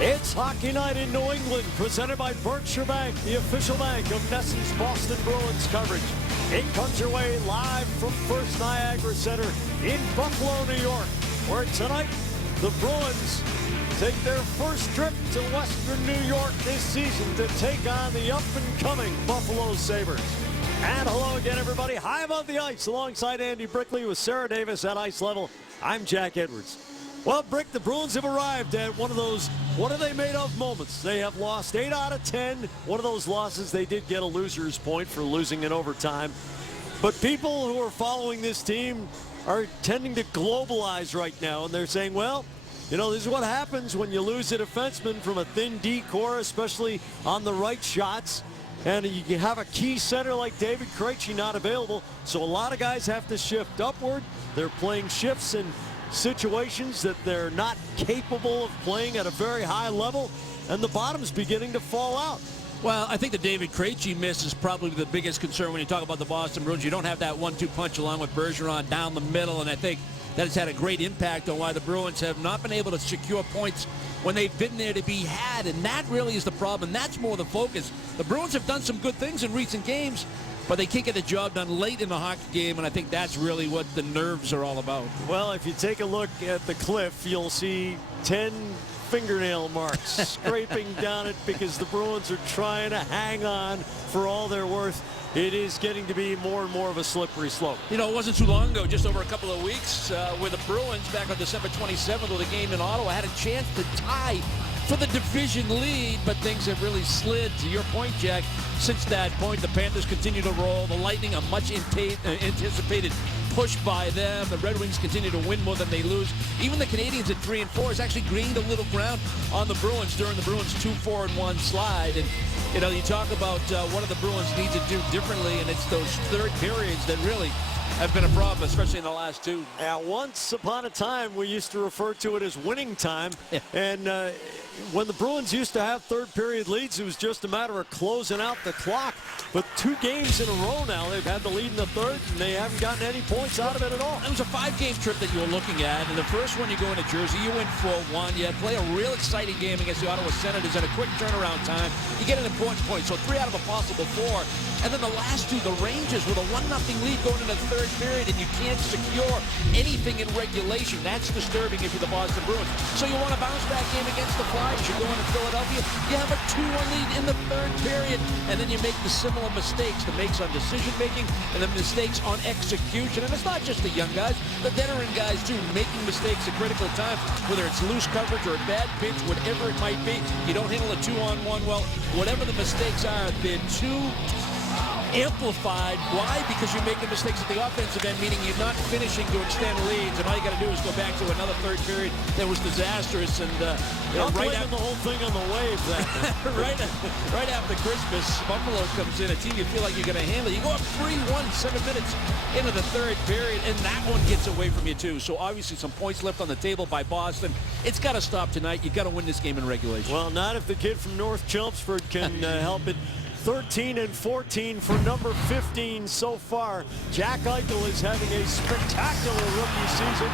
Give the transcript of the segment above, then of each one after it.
It's Hockey Night in New England, presented by Berkshire Bank, the official bank of NESN's Boston Bruins coverage. It comes your way live from First Niagara Center in Buffalo, New York, where tonight the Bruins take their first trip to Western New York this season to take on the up-and-coming Buffalo Sabres. And hello again, everybody. High above the ice, alongside Andy Brickley with Sarah Davis at ice level. I'm Jack Edwards. Well, Brick, the Bruins have arrived at one of those what are they made of moments. They have lost 8 out of 10. One of those losses, they did get a loser's point for losing in overtime. But people who are following this team are tending to globalize right now, and they're saying, well, you know, this is what happens when you lose a defenseman from a thin D core, especially on the right shots. And you can have a key center like David Krejci not available. So a lot of guys have to shift upward. They're playing shifts in situations that they're not capable of playing at a very high level. And the bottom's beginning to fall out. Well, I think the David Krejci miss is probably the biggest concern when you talk about the Boston Bruins. You don't have that 1-2 punch along with Bergeron down the middle. And I think that has had a great impact on why the Bruins have not been able to secure points when they've been there to be had, and that really is the problem. That's more the focus. The Bruins have done some good things in recent games, but they can't get the job done late in the hockey game, and I think that's really what the nerves are all about. Well, if you take a look at the cliff, you'll see 10 fingernail marks scraping down it because the Bruins are trying to hang on for all they're worth. It is getting to be more and more of a slippery slope. You know, it wasn't too long ago, just over a couple of weeks, where the Bruins, back on December 27th with a game in Ottawa, had a chance to tie for the division lead, but things have really slid. To your point, Jack, since that point, the Panthers continue to roll. The Lightning, a much anticipated push by them. The Red Wings continue to win more than they lose. Even the Canadians at 3-4 has actually gained a little ground on the Bruins during the Bruins' 2-4-1 slide. And you know, you talk about what do the Bruins need to do differently, and it's those third periods that really have been a problem, especially in the last two. Once upon a time, we used to refer to it as winning time. And when the Bruins used to have third period leads, it was just a matter of closing out the clock. But 2 games in a row now, they've had the lead in the third, and they haven't gotten any points out of it at all. It was a 5-game trip that you were looking at, and the first one you go into Jersey, you win 4-1. You play a real exciting game against the Ottawa Senators in a quick turnaround time. You get an important point, so 3 out of a possible 4. And then the last 2, the Rangers with a 1-0 lead going into the third period, and you can't secure anything in regulation. That's disturbing if you're the Boston Bruins. So you want a bounce-back game against the Flyers. You're going to Philadelphia. You have a 2-1 lead in the third period, and then you make the similar mistakes, the makes on decision-making and the mistakes on execution. And it's not just the young guys, the veteran guys, too, making mistakes at critical times, whether it's loose coverage or a bad pitch, whatever it might be. You don't handle a 2-on-1 well. Whatever the mistakes are, they're too amplified. Why? Because you're making mistakes at the offensive end, meaning you're not finishing to extend leads, and all you got to do is go back to another third period that was disastrous. And right after the whole thing on the wave, right after Christmas, Buffalo comes in, a team you feel like you're going to handle. You go up 3-1, 7 minutes into the third period, and that one gets away from you too. So obviously some points left on the table by Boston. It's got to stop tonight. You got to win this game in regulation. Well, not if the kid from North Chelmsford can help it. 13-14 for number 15 so far. Jack Eichel is having a spectacular rookie season,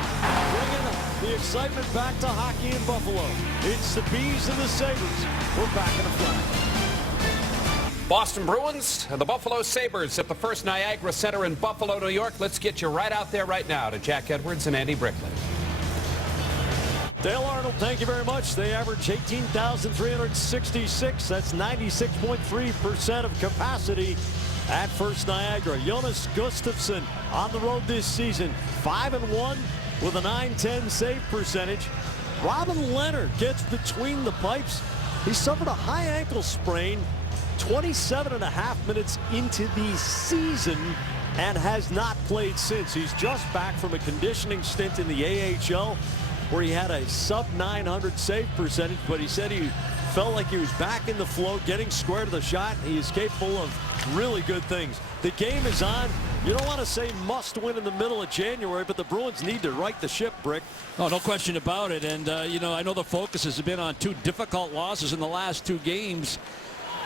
bringing the excitement back to hockey in Buffalo. It's the Bees and the Sabres. We're back in a flash. Boston Bruins and the Buffalo Sabres at the First Niagara Center in Buffalo, New York. Let's get you right out there right now to Jack Edwards and Andy Brickley. Dale Arnold, thank you very much. They average 18,366. That's 96.3% of capacity at First Niagara. Jonas Gustafsson on the road this season, 5-1 with a .910 save percentage. Robin Leonard gets between the pipes. He suffered a high ankle sprain 27.5 minutes into the season and has not played since. He's just back from a conditioning stint in the AHL, where he had a sub-900 save percentage, but he said he felt like he was back in the flow, getting square to the shot. He is capable of really good things. The game is on. You don't want to say must win in the middle of January, but the Bruins need to right the ship, Brick. Oh, no question about it. And, you know, I know the focus has been on 2 difficult losses in the last 2 games.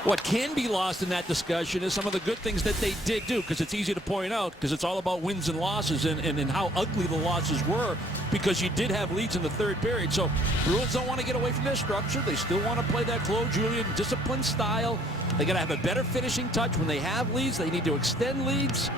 What can be lost in that discussion is some of the good things that they did do, because it's easy to point out, because it's all about wins and losses and how ugly the losses were, because you did have leads in the third period. So Bruins don't want to get away from their structure. They still want to play that Claude Julien disciplined style. They got to have a better finishing touch. When they have leads, they need to extend leads.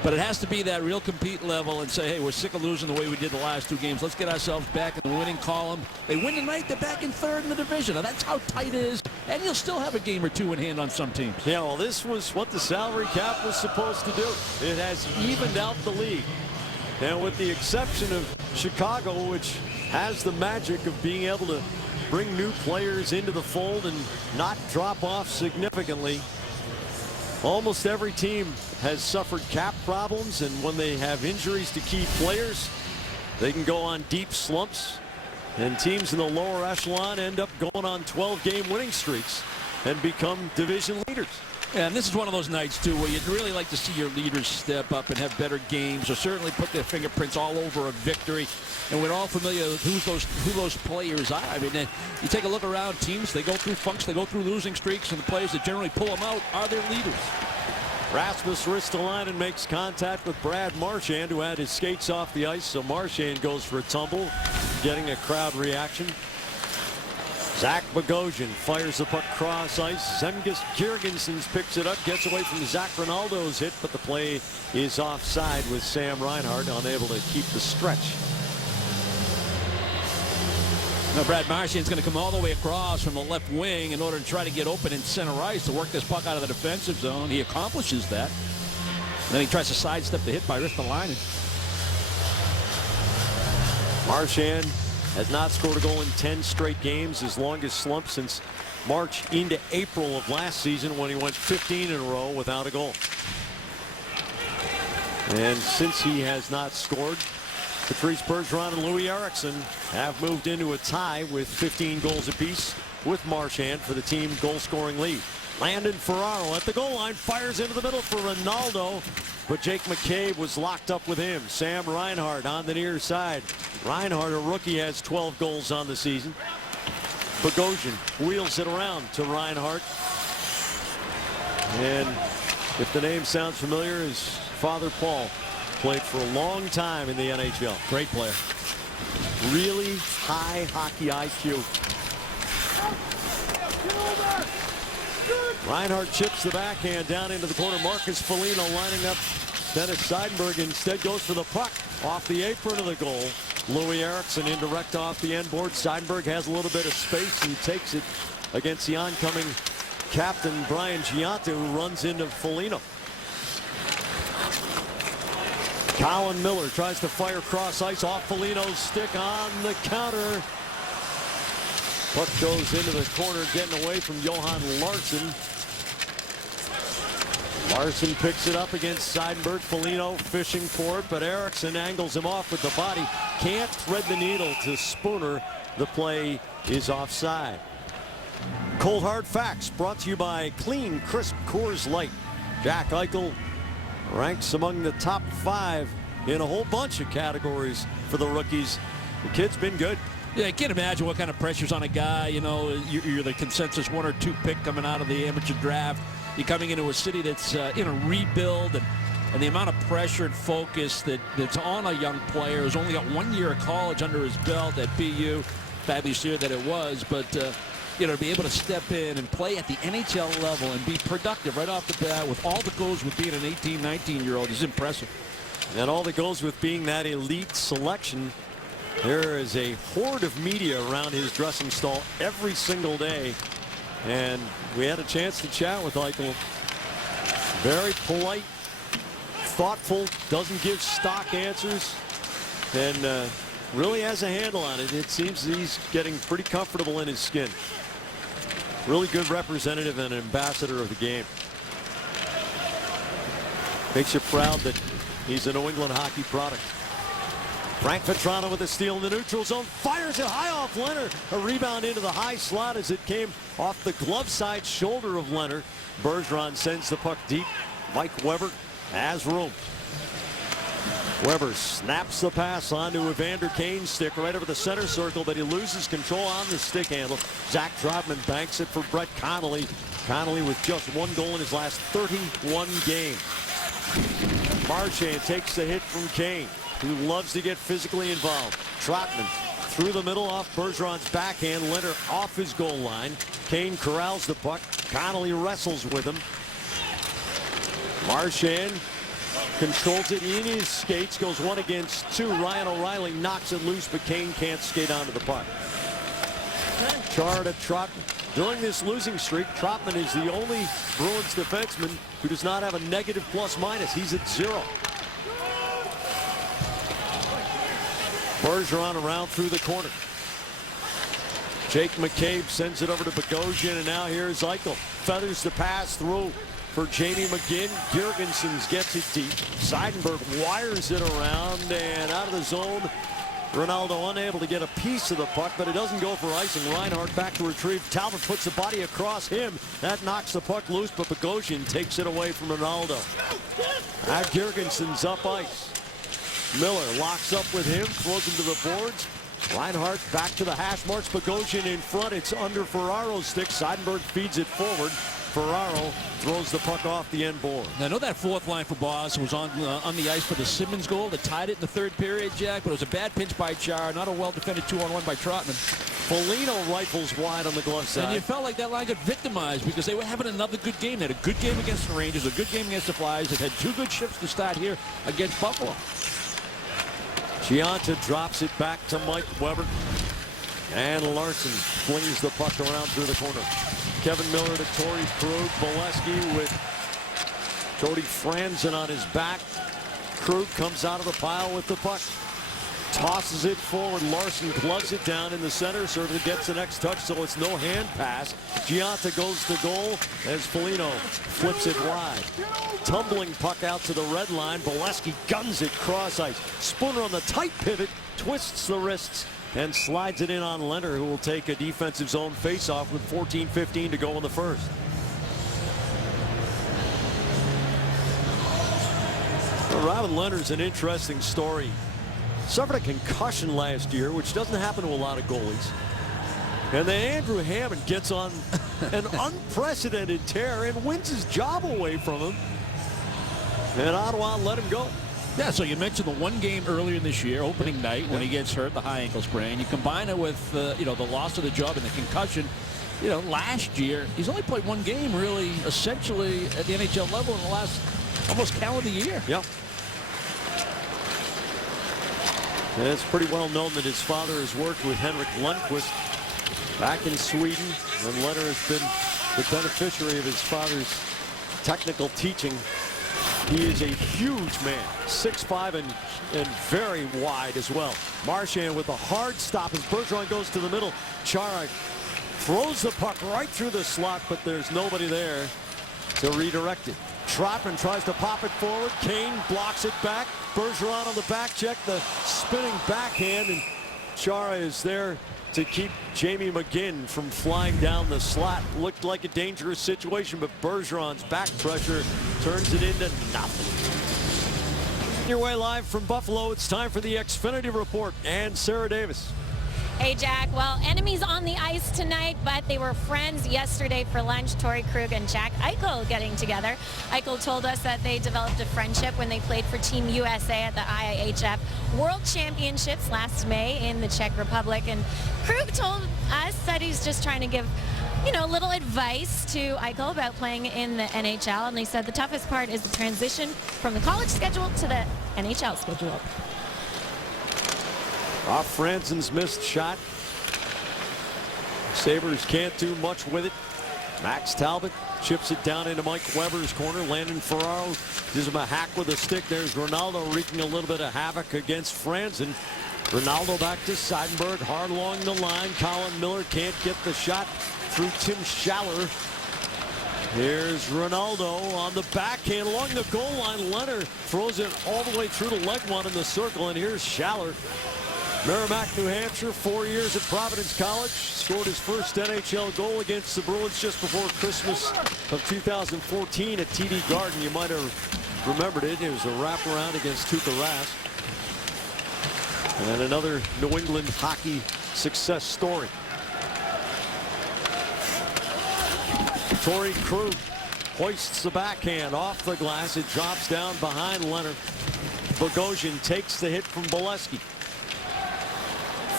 But it has to be that real compete level and say, hey, we're sick of losing the way we did the last 2 games. Let's get ourselves back in the winning column. They win tonight, they're back in third in the division. Now, that's how tight it is. And you'll still have a game or 2 in hand on some teams. Yeah, well, this was what the salary cap was supposed to do. It has evened out the league. And with the exception of Chicago, which has the magic of being able to bring new players into the fold and not drop off significantly, almost every team has suffered cap problems, and when they have injuries to key players, they can go on deep slumps, and teams in the lower echelon end up going on 12-game winning streaks and become division leaders. And this is one of those nights, too, where you'd really like to see your leaders step up and have better games, or certainly put their fingerprints all over a victory. And we're all familiar with who those players are. I mean, you take a look around teams, they go through funks, they go through losing streaks, and the players that generally pull them out are their leaders. Rasmus Ristolainen makes contact with Brad Marchand, who had his skates off the ice, so Marchand goes for a tumble, getting a crowd reaction. Zach Bogosian fires the puck cross ice. Zemgus Girgensons picks it up, gets away from Zach Ronaldo's hit, but the play is offside with Sam Reinhart unable to keep the stretch. Now Brad Marchand's going to come all the way across from the left wing in order to try to get open in center ice to work this puck out of the defensive zone. He accomplishes that. And then he tries to sidestep the hit by Ristolainen. Marchand has not scored a goal in 10 straight games, his longest slump since March into April of last season, when he went 15 in a row without a goal. And since he has not scored, Patrice Bergeron and Louis Eriksson have moved into a tie with 15 goals apiece with Marchand for the team goal-scoring lead. Landon Ferraro at the goal line, fires into the middle for Ronaldo, but Jake McCabe was locked up with him. Sam Reinhart on the near side. Reinhart, a rookie, has 12 goals on the season. Bogosian wheels it around to Reinhart. And if the name sounds familiar, his father Paul played for a long time in the NHL. Great player. Really high hockey IQ. Reinhart chips the backhand down into the corner. Marcus Foligno lining up Dennis Seidenberg. Instead goes for the puck off the apron of the goal. Louis Eriksson indirect off the end board. Seidenberg has a little bit of space and takes it against the oncoming captain Brian Giunta, who runs into Foligno. Colin Miller tries to fire cross ice off Foligno's stick on the counter. Puck goes into the corner, getting away from Johan Larsson. Larsson picks it up against Seidenberg. Foligno fishing for it, but Eriksson angles him off with the body. Can't thread the needle to Spooner. The play is offside. Cold Hard Facts brought to you by Clean Crisp Coors Light. Jack Eichel ranks among the top 5 in a whole bunch of categories for the rookies. The kid's been good. Yeah, I can't imagine what kind of pressure's on a guy. You know, you're the consensus 1 or 2 pick coming out of the amateur draft. You're coming into a city that's in a rebuild, and the amount of pressure and focus that's on a young player who's only got 1 year of college under his belt at BU. Fabulous year that it was, but you know, to be able to step in and play at the NHL level and be productive right off the bat with all that goes with being an 18, 19-year-old is impressive. And all that goes with being that elite selection. There is a horde of media around his dressing stall every single day. And we had a chance to chat with Eichel. Very polite, thoughtful, doesn't give stock answers, and really has a handle on it. It seems he's getting pretty comfortable in his skin. Really good representative and ambassador of the game. Makes you proud that he's a New England hockey product. Frank Petrano with a steal in the neutral zone. Fires it high off Leonard. A rebound into the high slot as it came off the glove side shoulder of Leonard. Bergeron sends the puck deep. Mike Weber has room. Weber snaps the pass onto Evander Kane's stick right over the center circle, but he loses control on the stick handle. Zach Trotman banks it for Brett Connolly. Connolly with just 1 goal in his last 31 games. Marchand takes the hit from Kane, who loves to get physically involved. Trotman through the middle off Bergeron's backhand. Leonard off his goal line. Kane corrals the puck. Connolly wrestles with him. Marchand controls it in his skates, goes 1 against 2. Ryan O'Reilly knocks it loose, but Kane can't skate onto the puck. Char to Trotman. During this losing streak, Trotman is the only Bruins defenseman who does not have a negative plus-minus. He's at 0. Bergeron around through the corner. Jake McCabe sends it over to Bogosian, and now here's Eichel. Feathers the pass through for Jamie McGinn. Girgensons gets it deep. Seidenberg wires it around and out of the zone. Ronaldo unable to get a piece of the puck, but it doesn't go for icing. Reinhart back to retrieve. Talbot puts the body across him. That knocks the puck loose, but Bogosian takes it away from Ronaldo. Now Girgensons up ice. Miller locks up with him, throws him to the boards. Reinhart back to the hash marks. Bogosian in front. It's under Ferraro's stick. Seidenberg feeds it forward. Ferraro throws the puck off the end board. Now, I know that fourth line for Boston was on the ice for the Simmons goal that tied it in the 3rd period, Jack, but it was a bad pinch by Char, not a well-defended 2-on-1 by Trotman. Foligno rifles wide on the glove side. And you felt like that line got victimized because they were having another good game. They had a good game against the Rangers, a good game against the Flyers. They've had 2 good shifts to start here against Buffalo. Gianta drops it back to Mike Weber. And Larson flings the puck around through the corner. Kevin Miller to Torrey Krug. Bolesky with Cody Franzen on his back. Krug comes out of the pile with the puck. Tosses it forward. Larson plugs it down in the center. Certainly gets the next touch, so it's no hand pass. Gianta goes to goal as Foligno flips it wide. Tumbling puck out to the red line. Bolesky guns it cross ice. Spooner on the tight pivot, twists the wrists, and slides it in on Leonard, who will take a defensive zone faceoff with 14:15 to go in the first. Well, Robin Leonard's an interesting story. Suffered a concussion last year, which doesn't happen to a lot of goalies. And then Andrew Hammond gets on an unprecedented tear and wins his job away from him. And Ottawa let him go. Yeah, so you mentioned the 1 game earlier this year, opening night, when he gets hurt, the high ankle sprain. You combine it with, the loss of the job and the concussion. Last year, he's only played 1 game, really, essentially, at the NHL level in the last almost calendar year. Yep. And it's pretty well known that his father has worked with Henrik Lundqvist back in Sweden, and Leonard has been the beneficiary of his father's technical teaching. He is a huge man, 6'5" and very wide as well. Marchand with a hard stop as Bergeron goes to the middle. Chara throws the puck right through the slot, but there's nobody there to redirect it. Trotman tries to pop it forward. Kane blocks it back. Bergeron on the back check, the spinning backhand, and Chara is there to keep Jamie McGinn from flying down the slot. Looked like a dangerous situation, but Bergeron's back pressure turns it into nothing. Your way live from Buffalo, it's time for the Xfinity Report and Sarah Davis. Hey, Jack. Well, enemies on the ice tonight, but they were friends yesterday for lunch. Torrey Krug and Jack Eichel getting together. Eichel told us that they developed a friendship when they played for Team USA at the IIHF World Championships last May in the Czech Republic. And Krug told us that he's just trying to give, a little advice to Eichel about playing in the NHL. And they said the toughest part is the transition from the college schedule to the NHL schedule. Off Franzen's missed shot. Sabres can't do much with it. Max Talbot chips it down into Mike Weber's corner. Landon Ferraro gives him a hack with a stick. There's Ronaldo wreaking a little bit of havoc against Franzen. Ronaldo back to Seidenberg, hard along the line. Colin Miller can't get the shot through Tim Schaller. Here's Ronaldo on the backhand along the goal line. Leonard throws it all the way through to leg one in the circle, and here's Schaller. Merrimack, New Hampshire, 4 years at Providence College. Scored his first NHL goal against the Bruins just before Christmas of 2014 at TD Garden. You might have remembered it. It was a wraparound against Tuukka Rask. And another New England hockey success story. Torrey Krug hoists the backhand off the glass. It drops down behind Leonard. Bogosian takes the hit from Bolesky.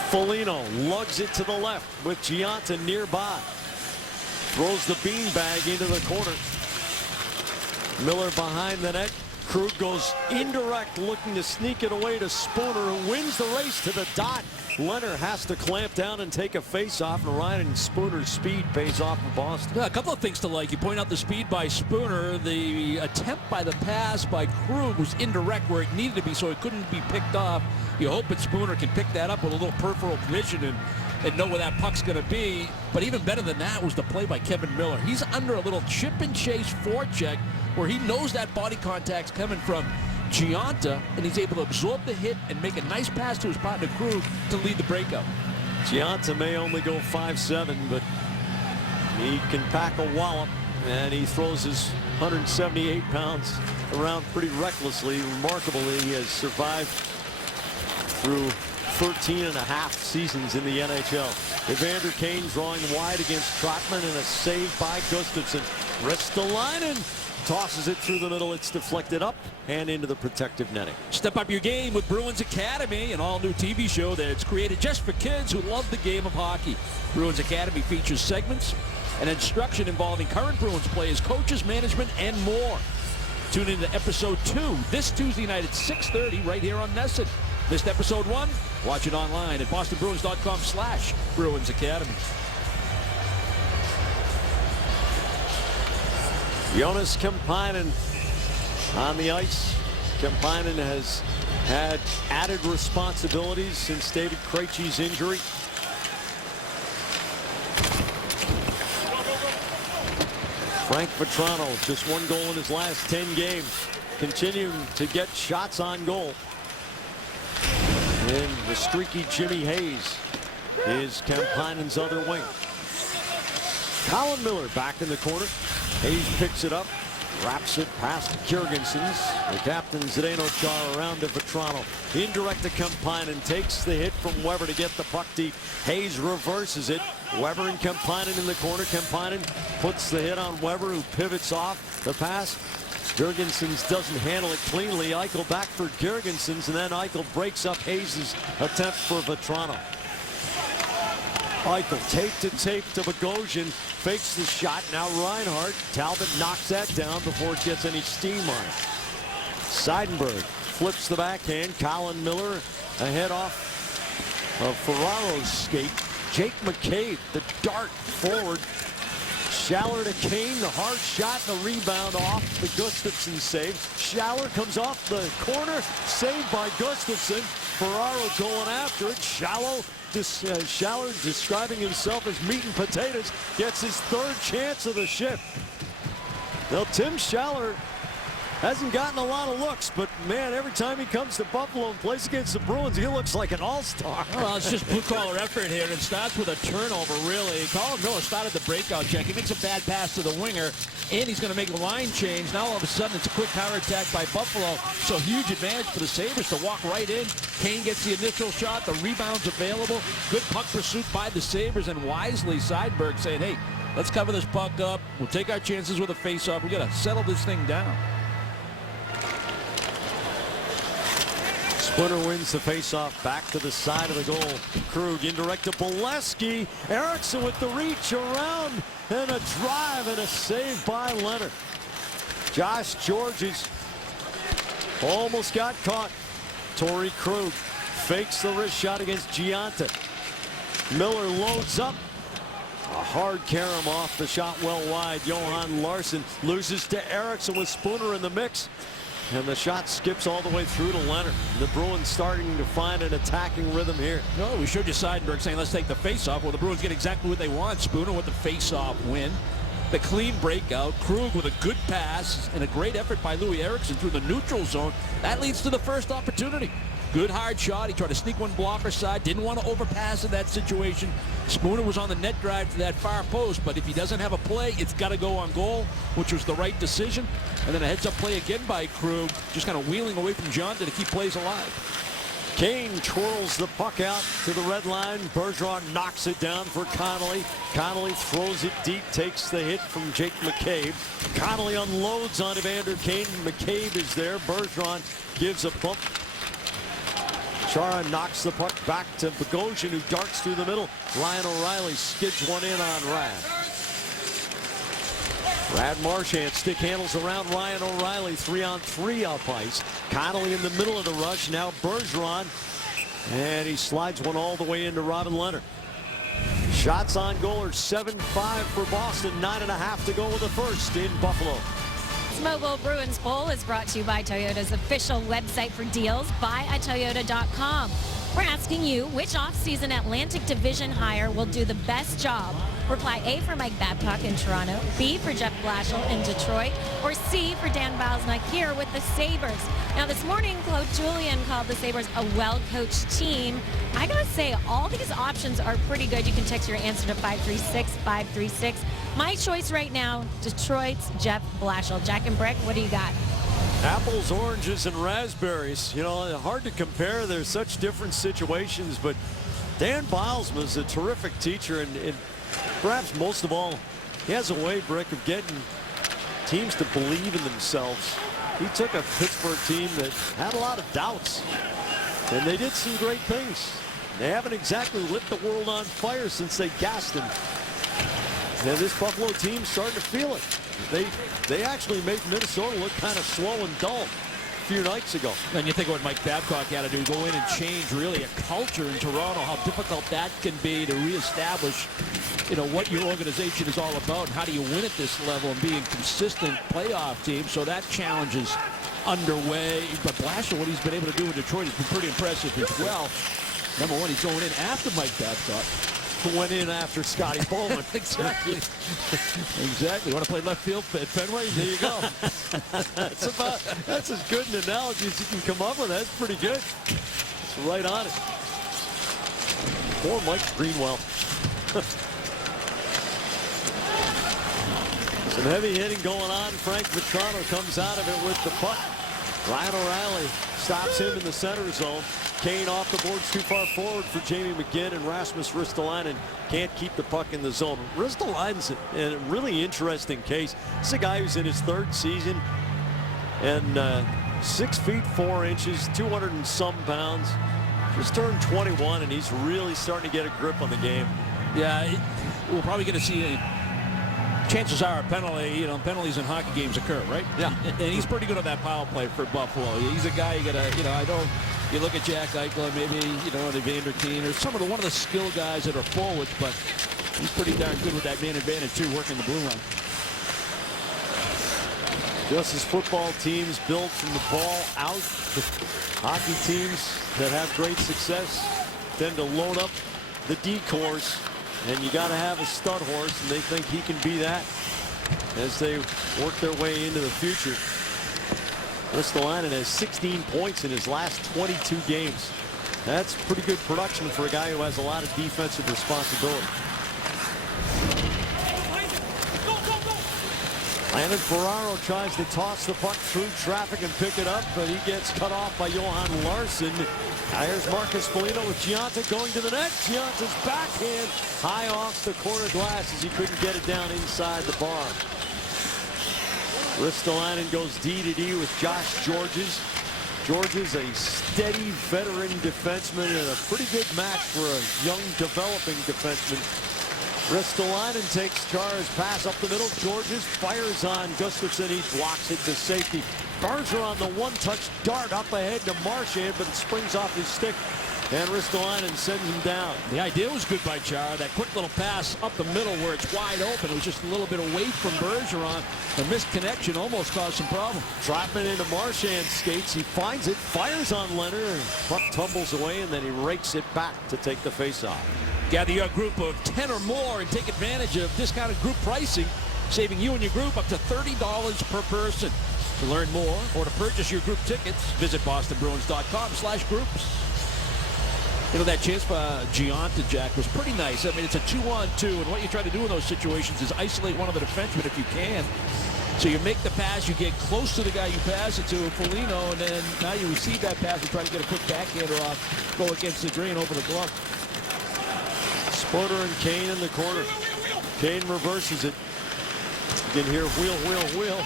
Foligno lugs it to the left with Gionta nearby. Throws the beanbag into the corner. Miller behind the net. Krug goes indirect, looking to sneak it away to Spooner, who wins the race to the dot. Leonard has to clamp down and take a face-off, and Ryan Spooner's speed pays off for Boston. Yeah, a couple of things to like. You point out the speed by Spooner. The attempt by the pass by Krug was indirect where it needed to be, so it couldn't be picked off. You hope that Spooner can pick that up with a little peripheral vision and know where that puck's going to be. But even better than that was the play by Kevin Miller. He's under a little chip and chase forecheck where he knows that body contact's coming from Gionta, and he's able to absorb the hit and make a nice pass to his partner Krug to lead the breakout. Gionta may only go 5'7", but he can pack a wallop, and he throws his 178 pounds around pretty recklessly. Remarkably, he has survived through 13 and a half seasons in the NHL. Evander Kane drawing wide against Trotman, and a save by Gustafsson. Ristolainen tosses it through the middle. It's deflected up and into the protective netting. Step up your game with Bruins Academy, an all-new TV show that's created just for kids who love the game of hockey. Bruins Academy features segments and instruction involving current Bruins players, coaches, management, and more. Tune into episode 2 this Tuesday night at 6:30 right here on NESN. Missed episode 1? Watch it online at bostonbruins.com/Bruins Academy. Jonas Kemppainen on the ice. Kemppainen has had added responsibilities since David Krejci's injury. Frank Vatrano, just 1 goal in his last 10 games, continuing to get shots on goal. And the streaky Jimmy Hayes is Kemppainen's other wing. Colin Miller back in the corner. Hayes picks it up, wraps it past Kyrgiansons. The captain Zdeno Chara around to Vatrano. Indirect to Kemppainen, takes the hit from Weber to get the puck deep. Hayes reverses it. Weber and Kemppainen in the corner. Kemppainen puts the hit on Weber, who pivots off the pass. Kyrgiansons doesn't handle it cleanly. Eichel back for Kyrgiansons, and then Eichel breaks up Hayes' attempt for Vatrano. Eichel tape to Bogosian, fakes the shot. Now Reinhart. Talbot knocks that down before it gets any steam on it. Seidenberg flips the backhand. Colin Miller ahead off of Ferraro's skate. Jake McCabe, the dart forward. Schaller to Kane, the hard shot, and the rebound off the Gustafsson save. Schaller comes off the corner, saved by Gustafsson. Ferraro going after it. Schaller describing himself as meat and potatoes, gets his 3rd chance of the shift. Now Tim Schaller hasn't gotten a lot of looks, but man, every time he comes to Buffalo and plays against the Bruins, he looks like an all-star. Well, it's just blue-collar effort here, and it starts with a turnover, really. Colin Miller started the breakout check. He makes a bad pass to the winger, and he's going to make a line change. Now all of a sudden, it's a quick counterattack by Buffalo, so huge advantage for the Sabres to walk right in. Kane gets the initial shot. The rebound's available. Good puck pursuit by the Sabres, and wisely, Seidenberg saying, hey, let's cover this puck up. We'll take our chances with a face-off. We got to settle this thing down. Spooner wins the faceoff back to the side of the goal. Krug indirect to Bolesky. Eriksson with the reach around, and a drive and a save by Leonard. Josh Georges almost got caught. Torrey Krug fakes the wrist shot against Gionta. Miller loads up. A hard carom off the shot well wide. Johan Larsson loses to Eriksson with Spooner in the mix. And the shot skips all the way through to Leonard. The Bruins starting to find an attacking rhythm here. No, we showed you Seidenberg saying, let's take the face-off. Well, the Bruins get exactly what they want. Spooner with the face-off win. The clean breakout. Krug with a good pass and a great effort by Louis Eriksson through the neutral zone. That leads to the first opportunity. Good hard shot. He tried to sneak one blocker side. Didn't want to overpass in that situation. Spooner was on the net drive to that far post, but if he doesn't have a play, it's got to go on goal, which was the right decision. And then a heads-up play again by Krug, just kind of wheeling away from John to keep plays alive. Kane twirls the puck out to the red line. Bergeron knocks it down for Connolly. Connolly throws it deep, takes the hit from Jake McCabe. Connolly unloads on Evander Kane. McCabe is there. Bergeron gives a bump. Chara knocks the puck back to Bogosian, who darts through the middle. Ryan O'Reilly skids one in on Rad Marchand stick handles around Ryan O'Reilly. 3-on-3 up ice. Connolly in the middle of the rush. Now Bergeron. And he slides one all the way into Robin Leonard. Shots on goal are 7-5 for Boston. 9.5 to go with the first in Buffalo. Mogul Bruins Bowl is brought to you by Toyota's official website for deals, buyatoyota.com. We're asking you which off-season Atlantic Division hire will do the best job. Reply A for Mike Babcock in Toronto, B for Jeff Blashill in Detroit, or C for Dan Balsnike here with the Sabres. Now this morning, Claude Julien called the Sabres a well-coached team. I gotta say, all these options are pretty good. You can text your answer to 536-536. My choice right now, Detroit's Jeff Blashill. Jack and Brick, what do you got? Apples, oranges, and raspberries. You know, hard to compare. There's such different situations, but Dan Bylsma is a terrific teacher, and perhaps most of all, he has a way, Brick, of getting teams to believe in themselves. He took a Pittsburgh team that had a lot of doubts, and they did some great things. They haven't exactly lit the world on fire since they gassed him. And this Buffalo team's starting to feel it. They actually made Minnesota look kind of slow and dull a few nights ago. And you think what Mike Babcock had to do, go in and change really a culture in Toronto, how difficult that can be to reestablish, you know, what your organization is all about and how do you win at this level and be a consistent playoff team. So that challenge is underway. But Blashill, what he's been able to do in Detroit has been pretty impressive as well. Number one, he's going in after Mike Babcock. Who went in after Scotty Bowman. Exactly. Exactly. Want to play left field at Fenway? There you go. That's as good an analogy as you can come up with. That's pretty good. It's right on it. Poor Mike Greenwell. Some heavy hitting going on. Frank Vetrano comes out of it with the puck. Ryan O'Reilly stops him in the center zone. Kane off the boards too far forward for Jamie McGinn, and Rasmus Ristolainen can't keep the puck in the zone. Ristolainen's a really interesting case. This is a guy who's in his third season and 6 feet 4 inches, 200 and some pounds. Just turned 21, and he's really starting to get a grip on the game. Yeah, we're probably going to see chances are a penalty, you know, penalties in hockey games occur, right? Yeah. And he's pretty good on that power play for Buffalo. He's a guy you gotta, you know, I don't, you look at Jack Eichel, maybe, you know, and Evander Kane, or some of one of the skill guys that are forwards, but he's pretty darn good with that man advantage too, working the blue line. Just as football teams build from the ball out, hockey teams that have great success tend to load up the decors. And you got to have a stud horse, and they think he can be that as they work their way into the future. Ristolainen has 16 points in his last 22 games. That's pretty good production for a guy who has a lot of defensive responsibility. Landon Ferraro tries to toss the puck through traffic and pick it up, but he gets cut off by Johan Larsson. Here's Marcus Foligno with Gionta going to the net. Gionta's backhand high off the corner glass as he couldn't get it down inside the bar. Ristolainen goes D-to-D with Josh Georges. Georges, a steady veteran defenseman and a pretty good match for a young developing defenseman. Ristolainen takes Chara's pass up the middle. Georges fires on Gustafsson. He blocks it to safety. Bergeron on the one-touch dart up ahead to Marchand, but it springs off his stick, and Ristolainen sends him down. The idea was good by Chara. That quick little pass up the middle where it's wide open. It was just a little bit away from Bergeron. The missed connection almost caused some problem. Dropping into Marchand's skates. He finds it, fires on Leonard. Puck tumbles away, and then he rakes it back to take the face-off. Gather your group of 10 or more and take advantage of discounted group pricing, saving you and your group up to $30 per person. To learn more or to purchase your group tickets, visit bostonbruins.com/groups. You know, that chance by Gianta, Jack, was pretty nice. I mean, it's a 2-on-2, and what you try to do in those situations is isolate one of the defensemen if you can. So you make the pass, you get close to the guy you pass it to, Foligno, and then now you receive that pass and try to get a quick backhander off, go against the green over the glove. Spoder and Kane in the corner. Kane reverses it. You can hear wheel, wheel, wheel.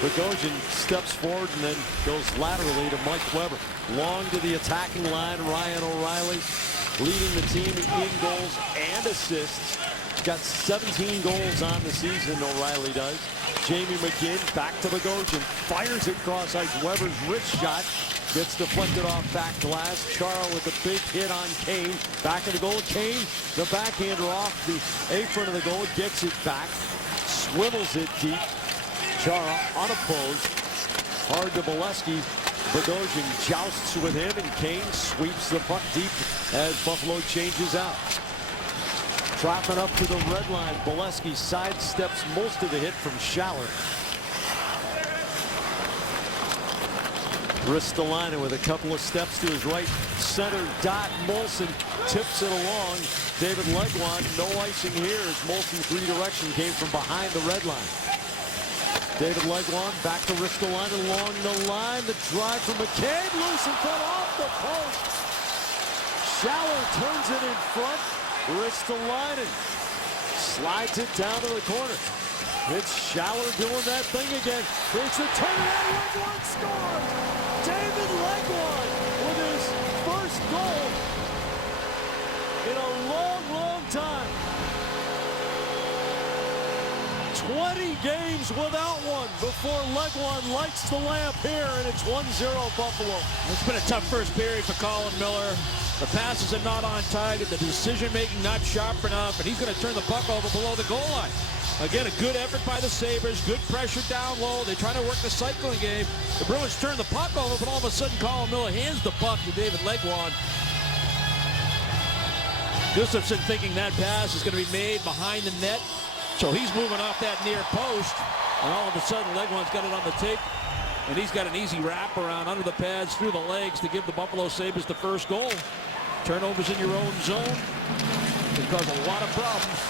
Bogosian steps forward and then goes laterally to Mike Weber. Long to the attacking line. Ryan O'Reilly leading the team in goals and assists. Got 17 goals on the season, O'Reilly does. Jamie McGinn back to Bogosian. Fires it cross ice. Weber's wrist shot gets deflected off back glass. Chara with a big hit on Kane. Back of the goal. Kane, the backhander off the apron of the goal. Gets it back. Swivels it deep. Chara unopposed. Hard to Bolesky. Bogosian jousts with him, and Kane sweeps the puck deep as Buffalo changes out. Dropping up to the red line. Bolesky sidesteps most of the hit from Schaller. Ristolainen with a couple of steps to his right. Center dot. Molson tips it along. David Legwand, no icing here as Molson's redirection came from behind the red line. David Legwand back to Ristolainen along the line. The drive from McCabe. Loose in front off the post. Schaller turns it in front. Ristolainen slides it down to the corner. It's Schaller doing that thing again. Takes the turnaround. Legwand scores. David Legwand with his first goal in a long, long time. 20 games without one before Legwand lights the lamp here, and it's 1-0 Buffalo. It's been a tough first period for Colin Miller. The passes are not on target, the decision-making not sharp enough, and he's going to turn the puck over below the goal line. Again, a good effort by the Sabres, good pressure down low. They're trying to work the cycling game. The Bruins turn the puck over, but all of a sudden Colin Miller hands the puck to David Legwand. Gustafsson thinking that pass is going to be made behind the net. So he's moving off that near post, and all of a sudden Legwand's got it on the take, and he's got an easy wrap around under the pads, through the legs to give the Buffalo Sabres the first goal. Turnovers in your own zone can cause a lot of problems.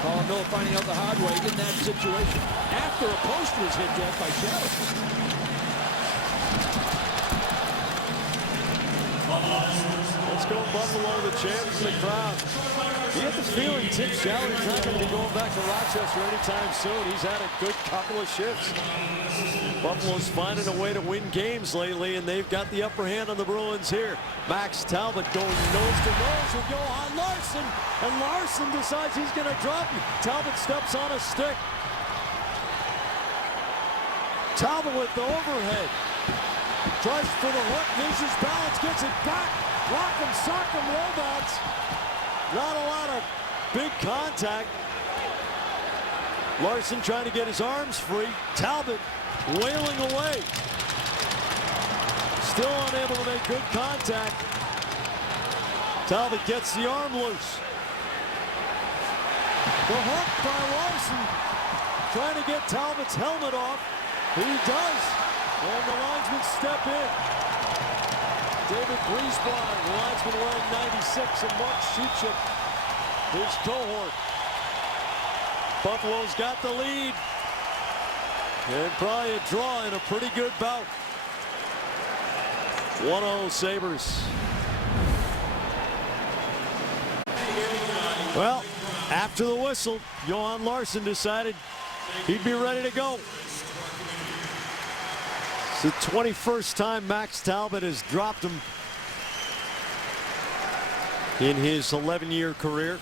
Colin Miller finding out the hard way in that situation after a post was hit dead by Schaller. Let's go Buffalo, the champs in the crowd. You get the feeling Tim Schaller's not going to be going back to Rochester anytime soon. He's had a good couple of shifts. Buffalo's finding a way to win games lately, and they've got the upper hand on the Bruins here. Max Talbot going nose to nose with Johan Larsson, and Larsson decides he's going to drop him. Talbot steps on a stick. Talbot with the overhead. Tries for the hook, loses balance, gets it back. Rock'em sock'em robots. Not a lot of big contact. Larsson trying to get his arms free. Talbot wailing away. Still unable to make good contact. Talbot gets the arm loose. The hook by Larsson. Trying to get Talbot's helmet off. He does. And the linesmen step in. David Griesbach, the linesman wearing 96, and Mark Sheepship, his cohort. Buffalo's got the lead. And probably a draw in a pretty good bout. 1-0 Sabres. Well, after the whistle, Johan Larsson decided he'd be ready to go. It's the 21st time Max Talbot has dropped him in his 11-year career.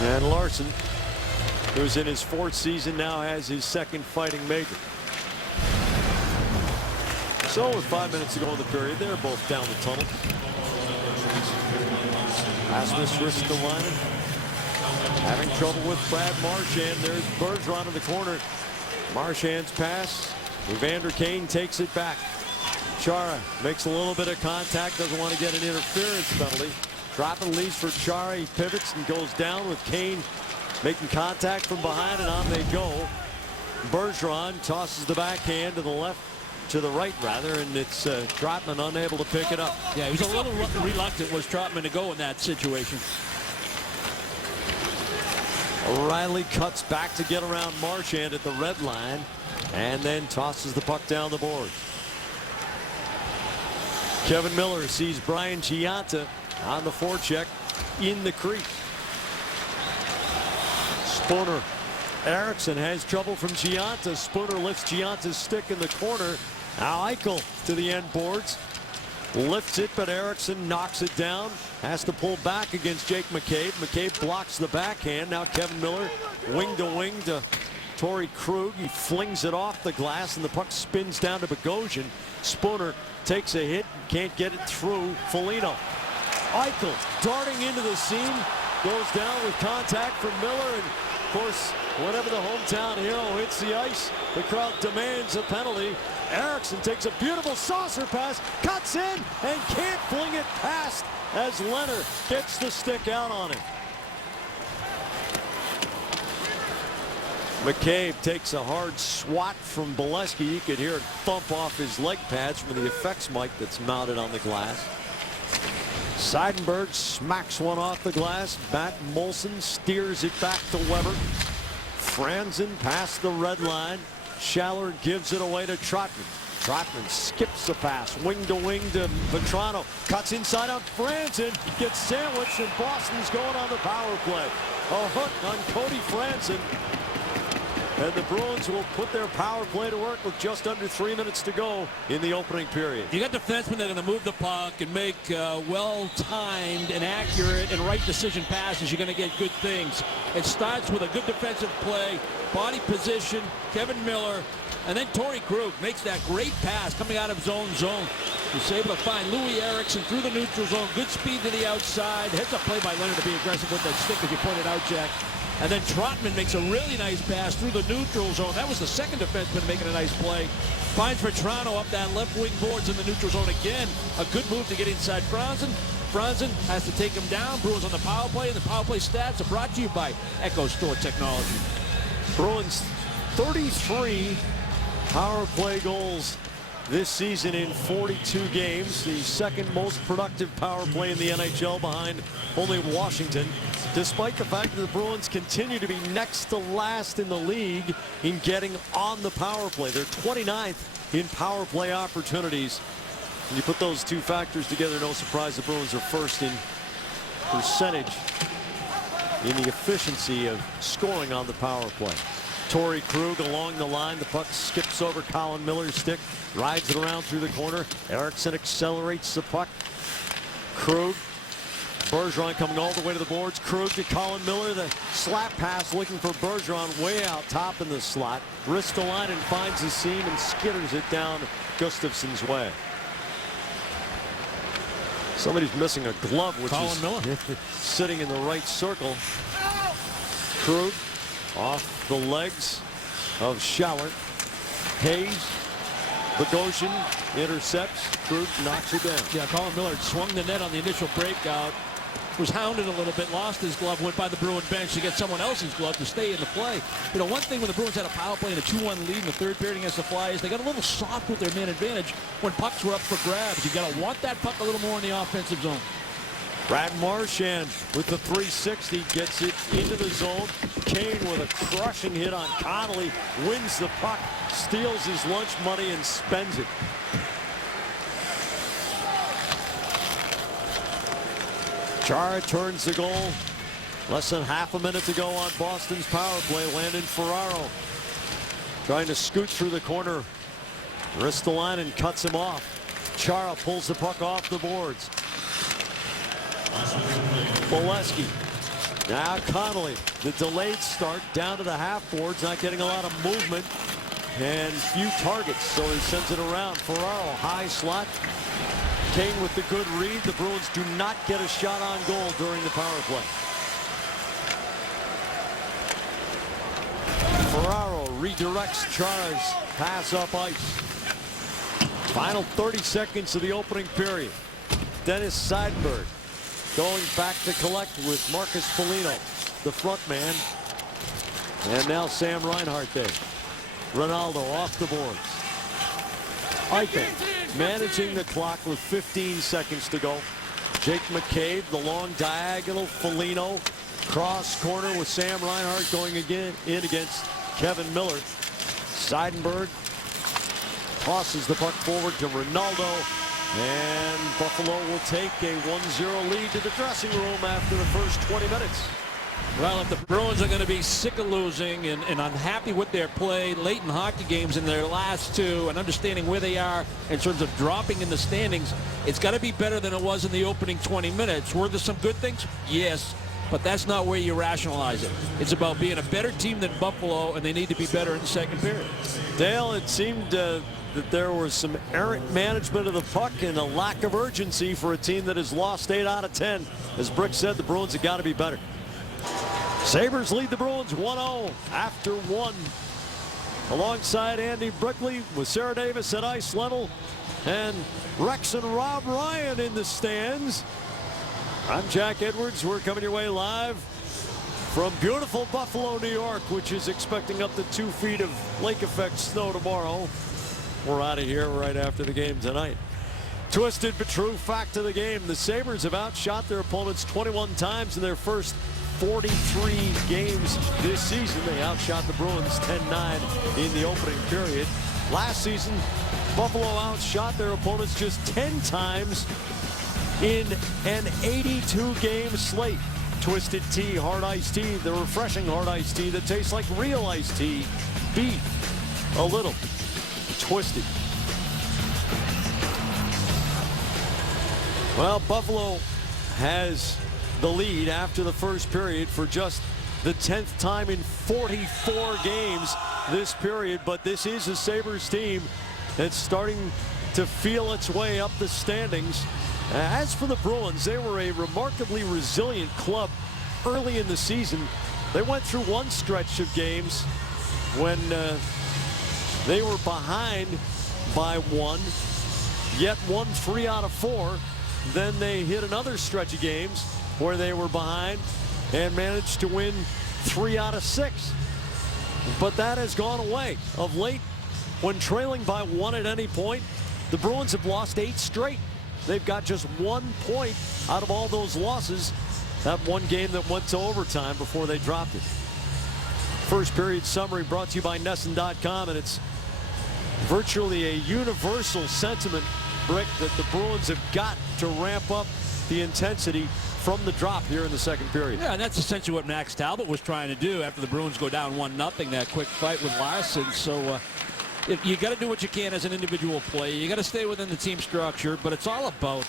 And Larsson, who's in his 4th season, now has his 2nd fighting major. So with 5 minutes to go in the period, they're both down the tunnel. Rasmus Ristolainen having trouble with Brad Marchand. There's Bergeron in the corner. Marchand's pass. Evander Kane takes it back. Chara makes a little bit of contact. Doesn't want to get an interference penalty. Dropping leads for Chara. He pivots and goes down with Kane making contact from behind, and on they go. Bergeron tosses the backhand to the left, to the right rather, and it's Trotman unable to pick it up. Yeah, he was a little reluctant, was Trotman, to go in that situation. O'Reilly cuts back to get around Marchand at the red line, and then tosses the puck down the boards. Kevin Miller sees Brian Giunta on the forecheck in the crease. Spooner. Eriksson has trouble from Giunta. Spooner lifts Giunta's stick in the corner. Now Eichel to the end boards. Lifts it, but Eriksson knocks it down. Has to pull back against Jake McCabe. McCabe blocks the backhand. Now Kevin Miller wing to Torrey Krug. He flings it off the glass, and the puck spins down to Bogosian. Spooner takes a hit and can't get it through. Foligno. Eichel darting into the seam. Goes down with contact from Miller, and of course, whenever the hometown hero hits the ice, the crowd demands a penalty. Eriksson takes a beautiful saucer pass, cuts in, and can't fling it past as Leonard gets the stick out on it. McCabe takes a hard swat from Bolesky. You could hear it thump off his leg pads from the effects mic that's mounted on the glass. Seidenberg smacks one off the glass. Matt Molson steers it back to Weber. Franzen past the red line. Schaller gives it away to Trotman. Trotman skips the pass, wing to Vetrano. Cuts inside on Franzen. Gets sandwiched, and Boston's going on the power play. A hook on Cody Franzen. And the Bruins will put their power play to work with just under 3 minutes to go in the opening period. You got defensemen that are going to move the puck and make well-timed and accurate and right decision passes. You're going to get good things. It starts with a good defensive play, body position, Kevin Miller, and then Torrey Krug makes that great pass coming out of zone. He's able to find Louis Eriksson through the neutral zone. Good speed to the outside. Heads up play by Leonard to be aggressive with that stick, as you pointed out, Jack. And then Trotman makes a really nice pass through the neutral zone. That was the second defenseman making a nice play. Finds Vetrano up that left wing boards in the neutral zone again. A good move to get inside Franzen. Franzen has to take him down. Bruins on the power play, and the power play stats are brought to you by Echo Store Technology. Bruins 33 power play goals this season in 42 games. The second most productive power play in the NHL behind only Washington. Despite the fact that the Bruins continue to be next to last in the league in getting on the power play. They're 29th in power play opportunities. When you put those two factors together, no surprise the Bruins are first in percentage in the efficiency of scoring on the power play. Torrey Krug along the line. The puck skips over Colin Miller's stick, rides it around through the corner. Eriksson accelerates the puck. Krug. Bergeron coming all the way to the boards. Krug to Colin Miller. The slap pass looking for Bergeron way out top in the slot. Ristolainen finds the seam and skitters it down Gustafsson's way. Somebody's missing a glove, which Colin is Miller sitting in the right circle. Krug off the legs of Schaller. Hayes. Bogosian intercepts. Krug knocks it down. Yeah, Colin Miller swung the net on the initial breakout. Was hounded a little bit, lost his glove, went by the Bruin bench to get someone else's glove to stay in the play. You know, one thing when the Bruins had a power play and a 2-1 lead in the third period against the Flyers, they got a little soft with their man advantage when pucks were up for grabs. You got to want that puck a little more in the offensive zone. Brad Marchand with the 360 gets it into the zone. Kane with a crushing hit on Connolly, wins the puck, steals his lunch money, and spends it. Chara turns the goal. Less than half a minute to go on Boston's power play. Landon Ferraro trying to scoot through the corner. Ristolainen cuts him off. Chara pulls the puck off the boards. Bolesky. Now Connolly. The delayed start down to the half boards. Not getting a lot of movement and few targets. So he sends it around. Ferraro high slot. Kane with the good read. The Bruins do not get a shot on goal during the power play. Ferraro redirects Chara's pass up ice. Final 30 seconds of the opening period. Dennis Seidenberg going back to collect with Marcus Foligno, the front man. And now Sam Reinhart there. Ronaldo off the boards. Eichel managing the clock with 15 seconds to go. Jake McCabe, the long diagonal. Foligno, cross corner with Sam Reinhart going again in against Kevin Miller. Seidenberg tosses the puck forward to Ronaldo. And Buffalo will take a 1-0 lead to the dressing room after the first 20 minutes. Well, if the Bruins are going to be sick of losing and unhappy with their play late in hockey games in their last two and understanding where they are in terms of dropping in the standings, it's got to be better than it was in the opening 20 minutes. Were there some good things? Yes, but that's not where you rationalize it. It's about being a better team than Buffalo, and they need to be better in the second period. Dale, it seemed that there was some errant management of the puck and a lack of urgency for a team that has lost 8 out of 10. As Brick said, the Bruins have got to be better. Sabres lead the Bruins 1-0 after 1. Alongside Andy Brickley with Sarah Davis at ice level and Rex and Rob Ryan in the stands. I'm Jack Edwards. We're coming your way live from beautiful Buffalo, New York, which is expecting up to 2 feet of lake effect snow tomorrow. We're out of here right after the game tonight. Twisted but true fact of the game. The Sabres have outshot their opponents 21 times in their first 43 games this season. They outshot the Bruins 10-9 in the opening period. Last season, Buffalo outshot their opponents just 10 times in an 82-game slate. Twisted Tea, hard iced tea, the refreshing hard iced tea that tastes like real iced tea. Beat a little. Twisted. Well, Buffalo has the lead after the first period for just the 10th time in 44 games this period, but this is a Sabres team that's starting to feel its way up the standings. As for the Bruins, they were a remarkably resilient club early in the season. They went through one stretch of games when they were behind by 1, yet won 3 out of 4. Then they hit another stretch of games where they were behind and managed to win 3 out of 6. But that has gone away. Of late, when trailing by 1 at any point, the Bruins have lost 8 straight. They've got just 1 point out of all those losses. That one game that went to overtime before they dropped it. First period summary brought to you by NESN.com, and it's virtually a universal sentiment, Brick, that the Bruins have got to ramp up the intensity from the drop here in the second period. Yeah, and that's essentially what Max Talbot was trying to do after the Bruins go down 1-0, that quick fight with Larson. So you got to do what you can as an individual player. You got to stay within the team structure, but it's all about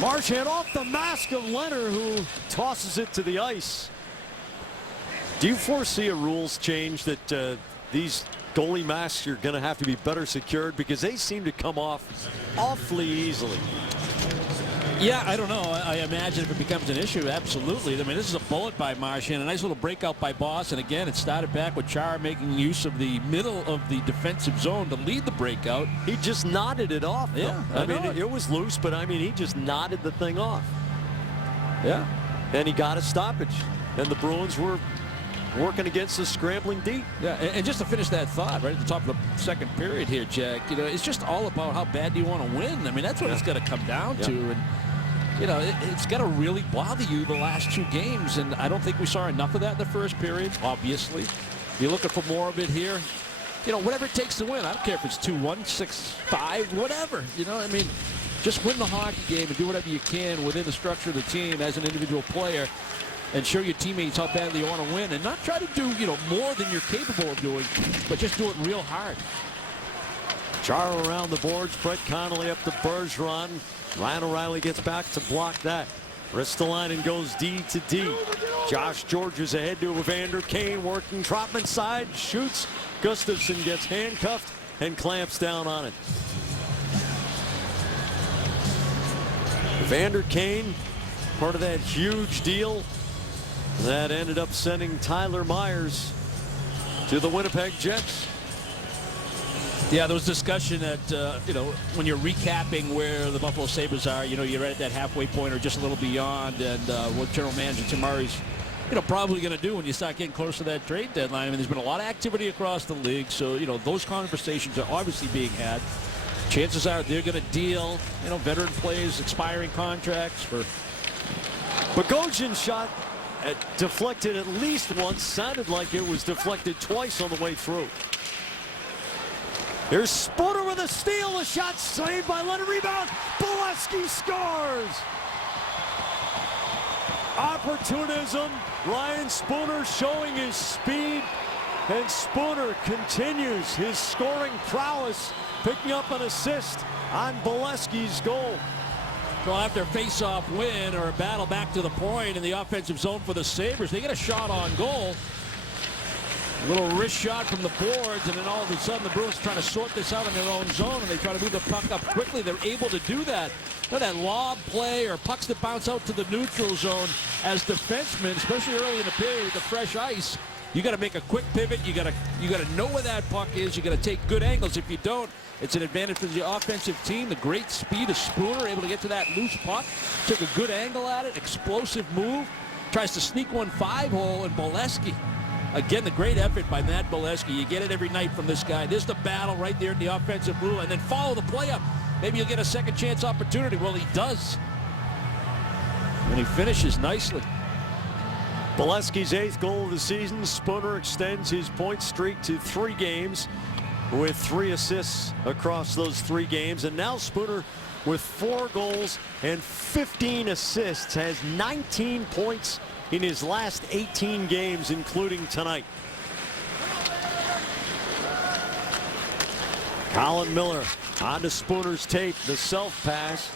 Marchand off the mask of Leonard, who tosses it to the ice. Do you foresee a rules change that these goalie masks are going to have to be better secured, because they seem to come off awfully easily? Yeah, I don't know. I imagine if it becomes an issue, absolutely. I mean, this is a bullet by Marchand, a nice little breakout by Boston. Again, it started back with Chara making use of the middle of the defensive zone to lead the breakout. He just nodded it off. Yeah, I mean, it was loose, but I mean, he just nodded the thing off. Yeah. And he got a stoppage. And the Bruins were working against the scrambling D. Yeah, and just to finish that thought, right at the top of the second period here, Jack, you know, it's just all about how bad do you want to win. I mean, that's what it's got to come down to. And you know, it's got to really bother you the last 2 games, and I don't think we saw enough of that in the first period, obviously. You're looking for more of it here. You know, whatever it takes to win. I don't care if it's 2-1, 6-5, whatever. You know, I mean, just win the hockey game and do whatever you can within the structure of the team as an individual player and show your teammates how badly you want to win, and not try to do, you know, more than you're capable of doing, but just do it real hard. Chara around the boards. Brett Connolly up to Bergeron. Ryan O'Reilly gets back to block that. Ristolainen goes D to D. Josh George is ahead to Evander Kane, working Trotman side, shoots. Gustafsson gets handcuffed and clamps down on it. Evander Kane, part of that huge deal that ended up sending Tyler Myers to the Winnipeg Jets. Yeah, there was discussion that, you know, when you're recapping where the Buffalo Sabres are, you know, you're right at that halfway point or just a little beyond, and what General Manager Tim Murray's probably going to do when you start getting close to that trade deadline. I mean, there's been a lot of activity across the league, so, those conversations are obviously being had. Chances are they're going to deal, veteran players, expiring contracts for. Bogosian's shot deflected at least once. Sounded like it was deflected twice on the way through. Here's Spooner with a steal. The shot saved by Leonard. Rebound. Bolesky scores. Opportunism. Ryan Spooner showing his speed. And Spooner continues his scoring prowess, picking up an assist on Bolesky's goal. So after a face-off win or a battle back to the point in the offensive zone for the Sabres, they get a shot on goal. A little wrist shot from the boards, and then all of a sudden the Bruins trying to sort this out in their own zone, and they try to move the puck up quickly. They're able to do that. That lob play or pucks that bounce out to the neutral zone as defensemen, especially early in the period with the fresh ice. You got to make a quick pivot. You got to know where that puck is. You got to take good angles. If you don't, it's an advantage for the offensive team. The great speed of Spooner, able to get to that loose puck. Took a good angle at it. Explosive move. Tries to sneak one 5-hole, and Bolesky. Again, the great effort by Matt Bolesky. You get it every night from this guy. There's the battle right there in the offensive blue, and then follow the play up. Maybe you'll get a second chance opportunity. Well, he does. And he finishes nicely. Bolesky's 8th goal of the season. Spooner extends his point streak to 3 games with 3 assists across those 3 games. And now Spooner, with 4 goals and 15 assists, has 19 points in his last 18 games, including tonight. Colin Miller onto Spooner's tape. The self pass.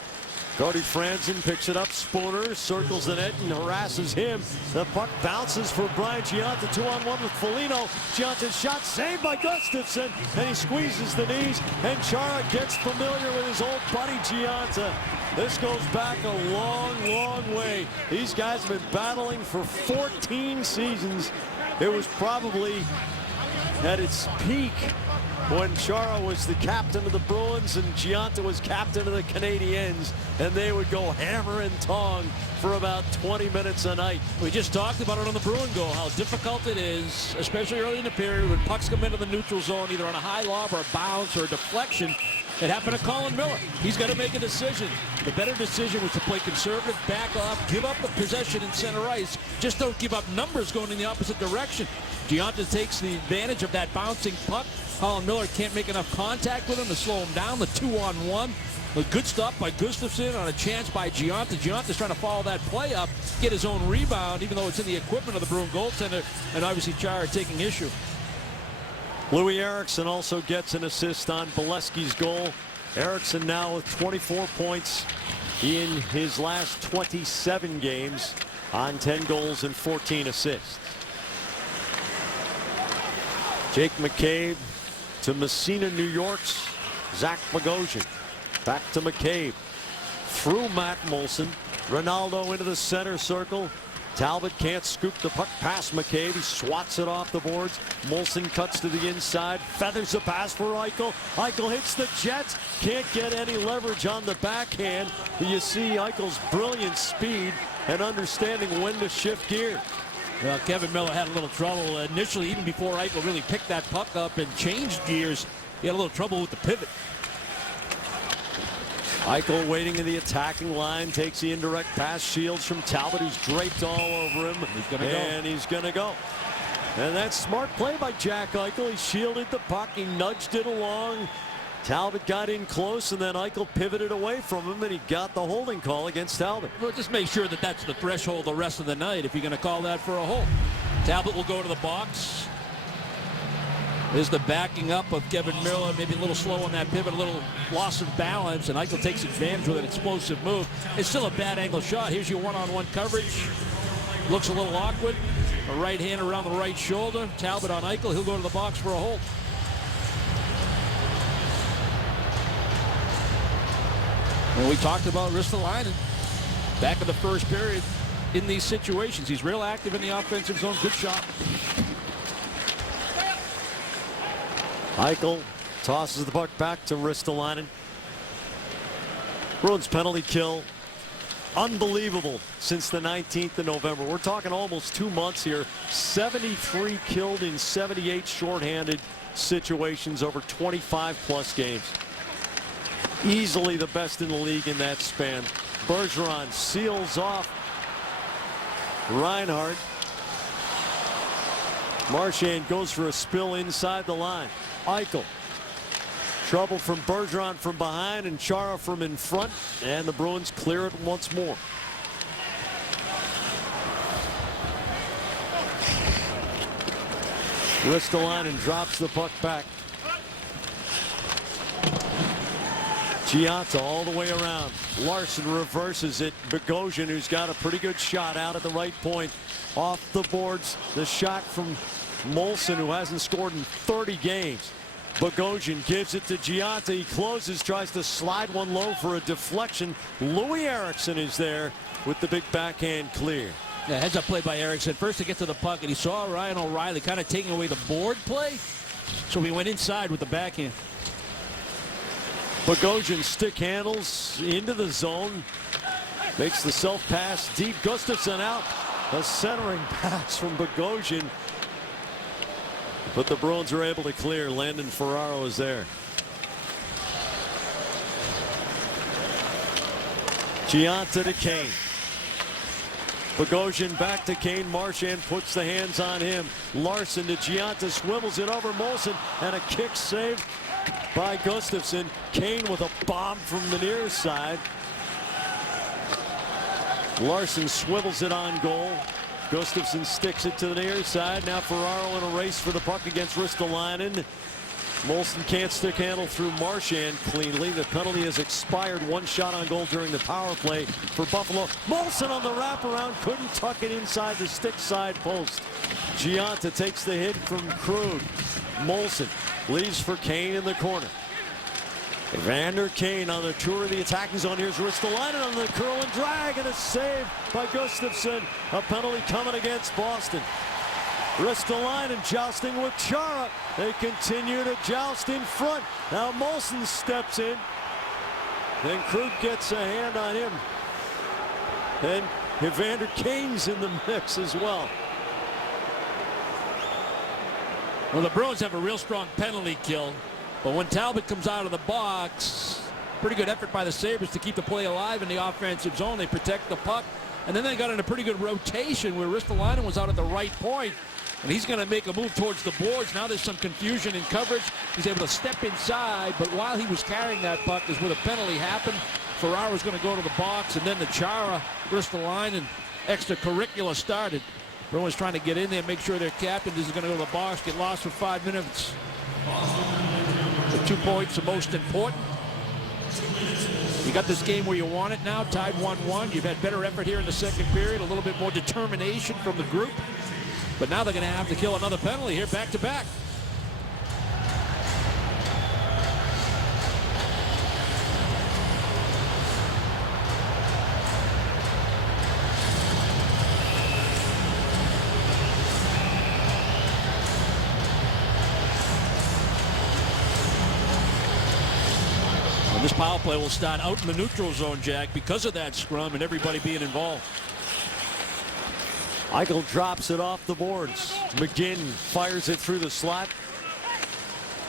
Cody Franzen picks it up. Spooner circles the net and harasses him. The puck bounces for Brian Gionta. 2-on-1 with Foligno. Gionta's shot saved by Gustafsson, and he squeezes the knees, and Chara gets familiar with his old buddy Gionta. This goes back a long, long way. These guys have been battling for 14 seasons. It was probably at its peak when Chara was the captain of the Bruins and Gionta was captain of the Canadiens, and they would go hammer and tong for about 20 minutes a night. We just talked about it on the Bruin goal, how difficult it is, especially early in the period when pucks come into the neutral zone, either on a high lob or a bounce or a deflection. It happened to Colin Miller. He's got to make a decision. The better decision was to play conservative, back off, give up the possession in center ice. Just don't give up numbers going in the opposite direction. Gionta takes the advantage of that bouncing puck. Colin Miller can't make enough contact with him to slow him down. The 2-on-1. A good stop by Gustafsson on a chance by Gionta. Gionta's trying to follow that play up, get his own rebound, even though it's in the equipment of the Bruin goaltender, and obviously Chara taking issue. Louis Eriksson also gets an assist on Bolesky's goal. Eriksson now with 24 points in his last 27 games on 10 goals and 14 assists. Jake McCabe to Messina, New York's Zach Bogosian. Back to McCabe. Through Matt Moulson. Ronaldo into the center circle. Talbot can't scoop the puck past McCabe. He swats it off the boards. Moulson cuts to the inside. Feathers the pass for Eichel. Eichel hits the Jets. Can't get any leverage on the backhand. You see Eichel's brilliant speed and understanding when to shift gear. Well, Kevin Miller had a little trouble initially, even before Eichel really picked that puck up and changed gears. He had a little trouble with the pivot. Eichel waiting in the attacking line, takes the indirect pass, shields from Talbot, who's draped all over him. He's going to go. And that's smart play by Jack Eichel. He shielded the puck, he nudged it along. Talbot got in close, and then Eichel pivoted away from him, and he got the holding call against Talbot. Well, just make sure that that's the threshold the rest of the night if you're going to call that for a hold. Talbot will go to the box. There's the backing up of Kevin Miller, maybe a little slow on that pivot, a little loss of balance, and Eichel takes advantage with an explosive move. It's still a bad angle shot. Here's your one-on-one coverage. Looks a little awkward. A right hand around the right shoulder. Talbot on Eichel. He'll go to the box for a hold. And we talked about Ristolainen back in the first period in these situations. He's real active in the offensive zone. Good shot. Eichel tosses the puck back to Ristolainen. Bruins penalty kill Unbelievable since the 19th of November. We're talking almost 2 months here. 73 killed in 78 shorthanded situations over 25+ games. Easily the best in the league in that span. Bergeron seals off Reinhart. Marchand goes for a spill inside the line. Eichel. Trouble from Bergeron from behind and Chara from in front, and the Bruins clear it once more. Ristolainen drops the puck back. Gianta all the way around. Larson reverses it. Bogosian, who's got a pretty good shot out at the right point. Off the boards, the shot from Molson, who hasn't scored in 30 games. Bogosian gives it to Gianta. He closes, tries to slide one low for a deflection. Louis Eriksson is there with the big backhand clear. Yeah, heads up play by Eriksson. First to get to the puck, and he saw Ryan O'Reilly kind of taking away the board play. So he went inside with the backhand. Bogosian stick handles into the zone. Makes the self pass deep. Gustafsson out. A centering pass from Bogosian. But the Bruins are able to clear. Landon Ferraro is there. Gianta to Kane. Bogosian back to Kane. Marchand puts the hands on him. Larson to Gianta, swivels it over Molson, and a kick saved by Gustafsson. Kane with a bomb from the near side. Larson swivels it on goal. Gustafsson sticks it to the near side. Now Ferraro in a race for the puck against Ristolainen. Molson can't stick handle through Marchand cleanly. The penalty has expired. One shot on goal during the power play for Buffalo. Molson on the wraparound, couldn't tuck it inside the stick side post. Gianta takes the hit from Krug. Molson leaves for Kane in the corner. Evander Kane on the tour of the attacking zone. Here's Ristolainen on the curl and drag, and a save by Gustafsson. A penalty coming against Boston. Ristolainen jousting with Chara. They continue to joust in front. Now Molson steps in. Then Krug gets a hand on him. And Evander Kane's in the mix as well. Well, the Bruins have a real strong penalty kill. But when Talbot comes out of the box, pretty good effort by the Sabres to keep the play alive in the offensive zone. They protect the puck. And then they got in a pretty good rotation where Ristolainen was out at the right point. And he's going to make a move towards the boards. Now there's some confusion in coverage. He's able to step inside. But while he was carrying that puck is where the penalty happened. Ferraro's going to go to the box. And then the Chara, Ristolainen extracurricular started. Bruins trying to get in there, make sure their captain is going to go to the box, get lost for 5 minutes. The 2 points are most important. You got this game where you want it now, tied 1-1. You've had better effort here in the second period, a little bit more determination from the group. But now they're going to have to kill another penalty here back to back. This power play will start out in the neutral zone, Jack, because of that scrum and everybody being involved. Eichel drops it off the boards. McGinn fires it through the slot.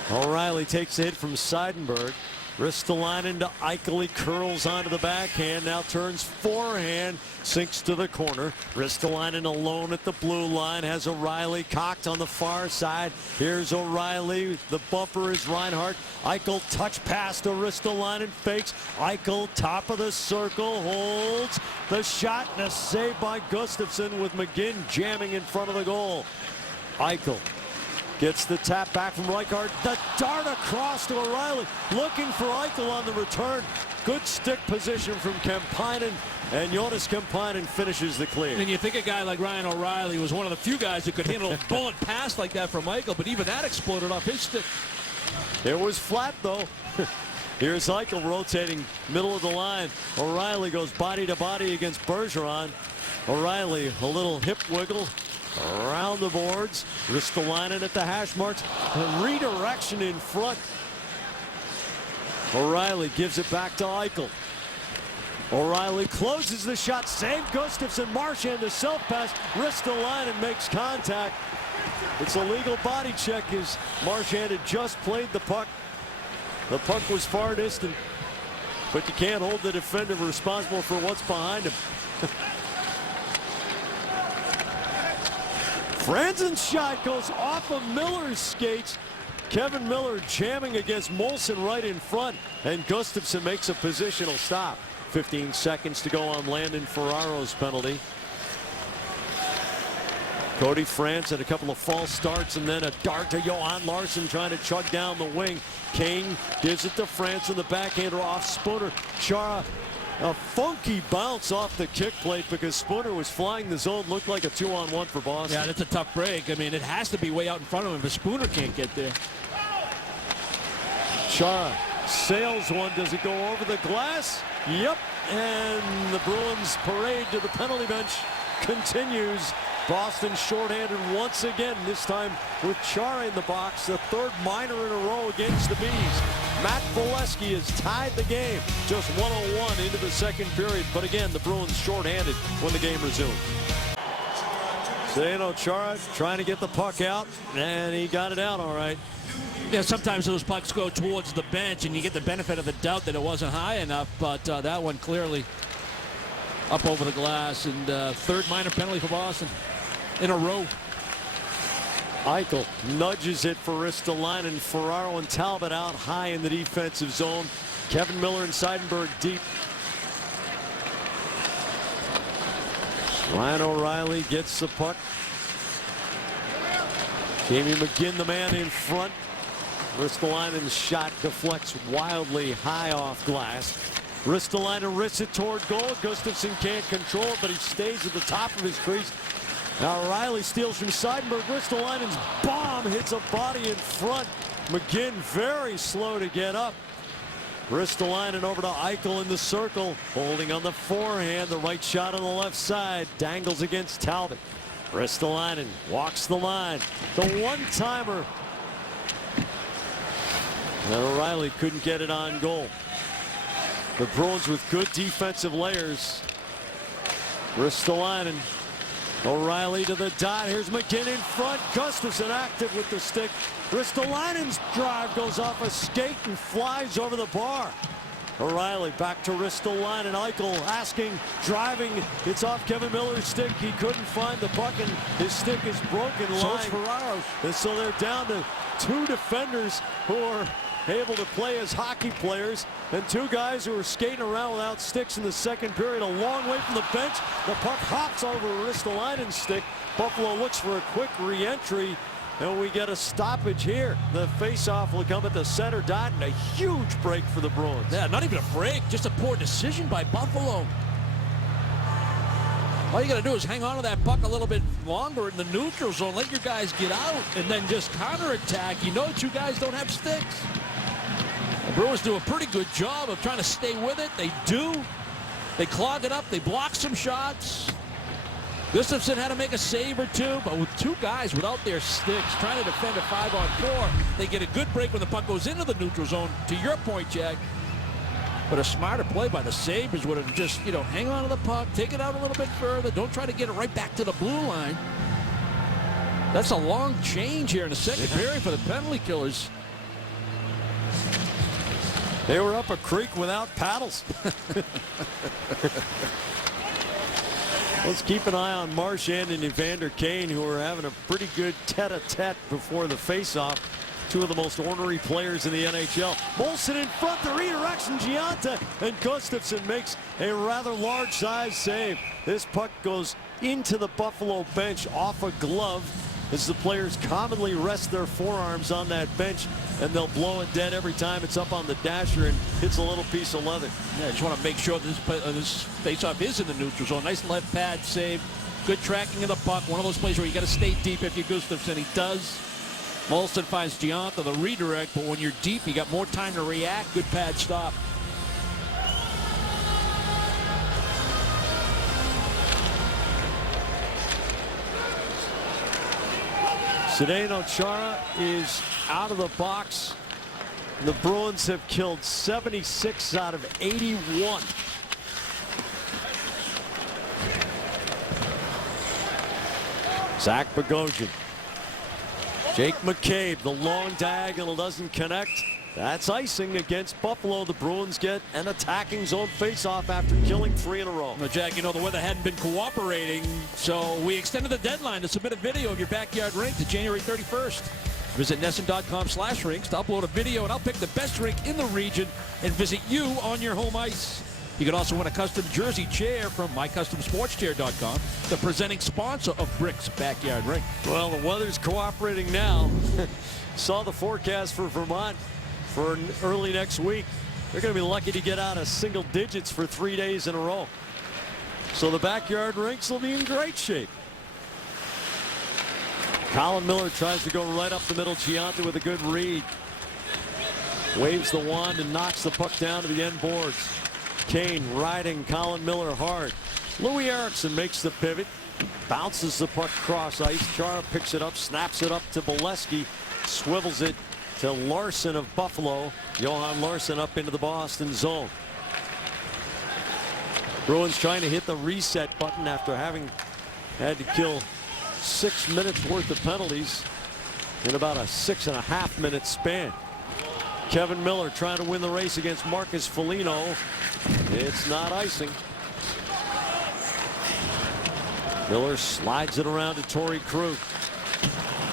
O'Reilly takes a hit from Seidenberg. Ristolainen to Eichel. He curls onto the backhand. Now turns forehand. Sinks to the corner. Ristolainen alone at the blue line. Has O'Reilly cocked on the far side. Here's O'Reilly. The bumper is Reinhart. Eichel touch pass to Ristolainen. Fakes. Eichel top of the circle. Holds the shot. And a save by Gustafsson with McGinn jamming in front of the goal. Eichel gets the tap back from Reichard. The dart across to O'Reilly. Looking for Eichel on the return. Good stick position from Kemppainen. And Jonas Kemppainen finishes the clear. And you think a guy like Ryan O'Reilly was one of the few guys that could handle a bullet pass like that from Eichel, but even that exploded off his stick. It was flat, though. Here's Eichel rotating middle of the line. O'Reilly goes body to body against Bergeron. O'Reilly, a little hip wiggle around the boards. Ristolainen at the hash marks. A redirection in front. O'Reilly gives it back to Eichel. O'Reilly closes the shot, save Gustafsson. Marchand the self-pass, wrists the line and makes contact. It's a legal body check as Marchand had just played the puck. The puck was far distant, but you can't hold the defender responsible for what's behind him. Franzen's shot goes off of Miller's skates. Kevin Miller jamming against Molson right in front, and Gustafsson makes a positional stop. 15 seconds to go on Landon Ferraro's penalty. Cody Franzen, a couple of false starts, and then a dart to Johan Larsson trying to chug down the wing. Kane gives it to Franzen, the backhander off Spooner. Chara, a funky bounce off the kick plate because Spooner was flying the zone. Looked like a 2-on-1 for Boston. Yeah, that's a tough break. I mean, it has to be way out in front of him, but Spooner can't get there. Chara sails one. Does it go over the glass? Yep. And the Bruins parade to the penalty bench continues. Boston shorthanded once again, this time with Chara in the box, the third minor in a row against the Bees. Matt Valesky has tied the game, just 1:01 into the second period. But again, the Bruins shorthanded when the game resumed. Zdeno Chara trying to get the puck out, and he got it out all right. Yeah, sometimes those pucks go towards the bench, and you get the benefit of the doubt that it wasn't high enough, but that one clearly up over the glass, and third minor penalty for Boston in a row. Eichel nudges it for Ristolainen, and Ferraro and Talbot out high in the defensive zone. Kevin Miller and Seidenberg deep. Ryan O'Reilly gets the puck. Jamie McGinn, the man in front. Ristolainen's shot deflects wildly high off glass. Ristolainen wrists it toward goal. Gustafsson can't control it, but he stays at the top of his crease. Now O'Reilly steals from Seidenberg. Ristolainen's bomb hits a body in front. McGinn very slow to get up. Ristolainen over to Eichel in the circle, holding on the forehand. The right shot on the left side dangles against Talbot. Ristolainen walks the line. The one-timer. And O'Reilly couldn't get it on goal. The Bruins with good defensive layers. Ristolainen. O'Reilly to the dot. Here's McGinn in front. Gustafsson active with the stick. Ristolainen's drive goes off a skate and flies over the bar. O'Reilly back to Ristolainen. Eichel asking, driving. It's off Kevin Miller's stick. He couldn't find the puck, and his stick is broken. So it's Ferraro. And so they're down to two defenders who are able to play as hockey players, and two guys who are skating around without sticks in the second period. A long way from the bench. The puck hops over Ristolainen's stick. Buffalo looks for a quick re-entry, and we get a stoppage here. The face-off will come at the center dot, and a huge break for the Bruins. Yeah, not even a break, just a poor decision by Buffalo. All you got to do is hang on to that puck a little bit longer in the neutral zone, let your guys get out, and then just counterattack. You know you guys don't have sticks. The Bruins do a pretty good job of trying to stay with it. They do. They clog it up. They block some shots. Gustafsson had to make a save or two, but with two guys without their sticks trying to defend a 5-on-4, they get a good break when the puck goes into the neutral zone. To your point, Jack, but a smarter play by the Sabres would have just, hang on to the puck, take it out a little bit further. Don't try to get it right back to the blue line. That's a long change here in the second period for the penalty killers. They were up a creek without paddles. Let's keep an eye on Marchand and Evander Kane, who are having a pretty good tete-a-tete before the face-off. Two of the most ornery players in the NHL. Molson in front, the redirection, Gianta, and Gustafsson makes a rather large size save. This puck goes into the Buffalo bench off a glove, as the players commonly rest their forearms on that bench, and they'll blow it dead every time it's up on the dasher and hits a little piece of leather. Yeah, just want to make sure this face-off is in the neutral zone. Nice left pad save. Good tracking of the puck. One of those plays where you got to stay deep if you're Gustafsson. He does. Molson finds Gianta, the redirect, but when you're deep, you got more time to react. Good pad stop. Zdeno Chara is out of the box. The Bruins have killed 76 out of 81. Zach Bogosian. Jake McCabe, the long diagonal doesn't connect. That's icing against Buffalo. The Bruins get an attacking zone faceoff after killing 3 in a row. Well, Jack, you know the weather hadn't been cooperating, so we extended the deadline to submit a video of your backyard rink to January 31st. Visit NESN.com/rinks to upload a video, and I'll pick the best rink in the region and visit you on your home ice. You can also win a custom jersey chair from MyCustomSportsChair.com, the presenting sponsor of Brick's Backyard Rink. Well, the weather's cooperating now. Saw the forecast for Vermont for early next week. They're going to be lucky to get out of single digits for 3 days in a row. So the backyard rinks will be in great shape. Colin Miller tries to go right up the middle. Chianti with a good read. Waves the wand and knocks the puck down to the end boards. Kane riding Colin Miller hard. Louis Eriksson makes the pivot. Bounces the puck across ice. Chara picks it up, snaps it up to Bolesky. Swivels it to Larson of Buffalo. Johan Larson up into the Boston zone. Bruins trying to hit the reset button after having had to kill 6 minutes worth of penalties in about a 6.5 minute span. Kevin Miller trying to win the race against Marcus Foligno. It's not icing. Miller slides it around to Torrey Krug.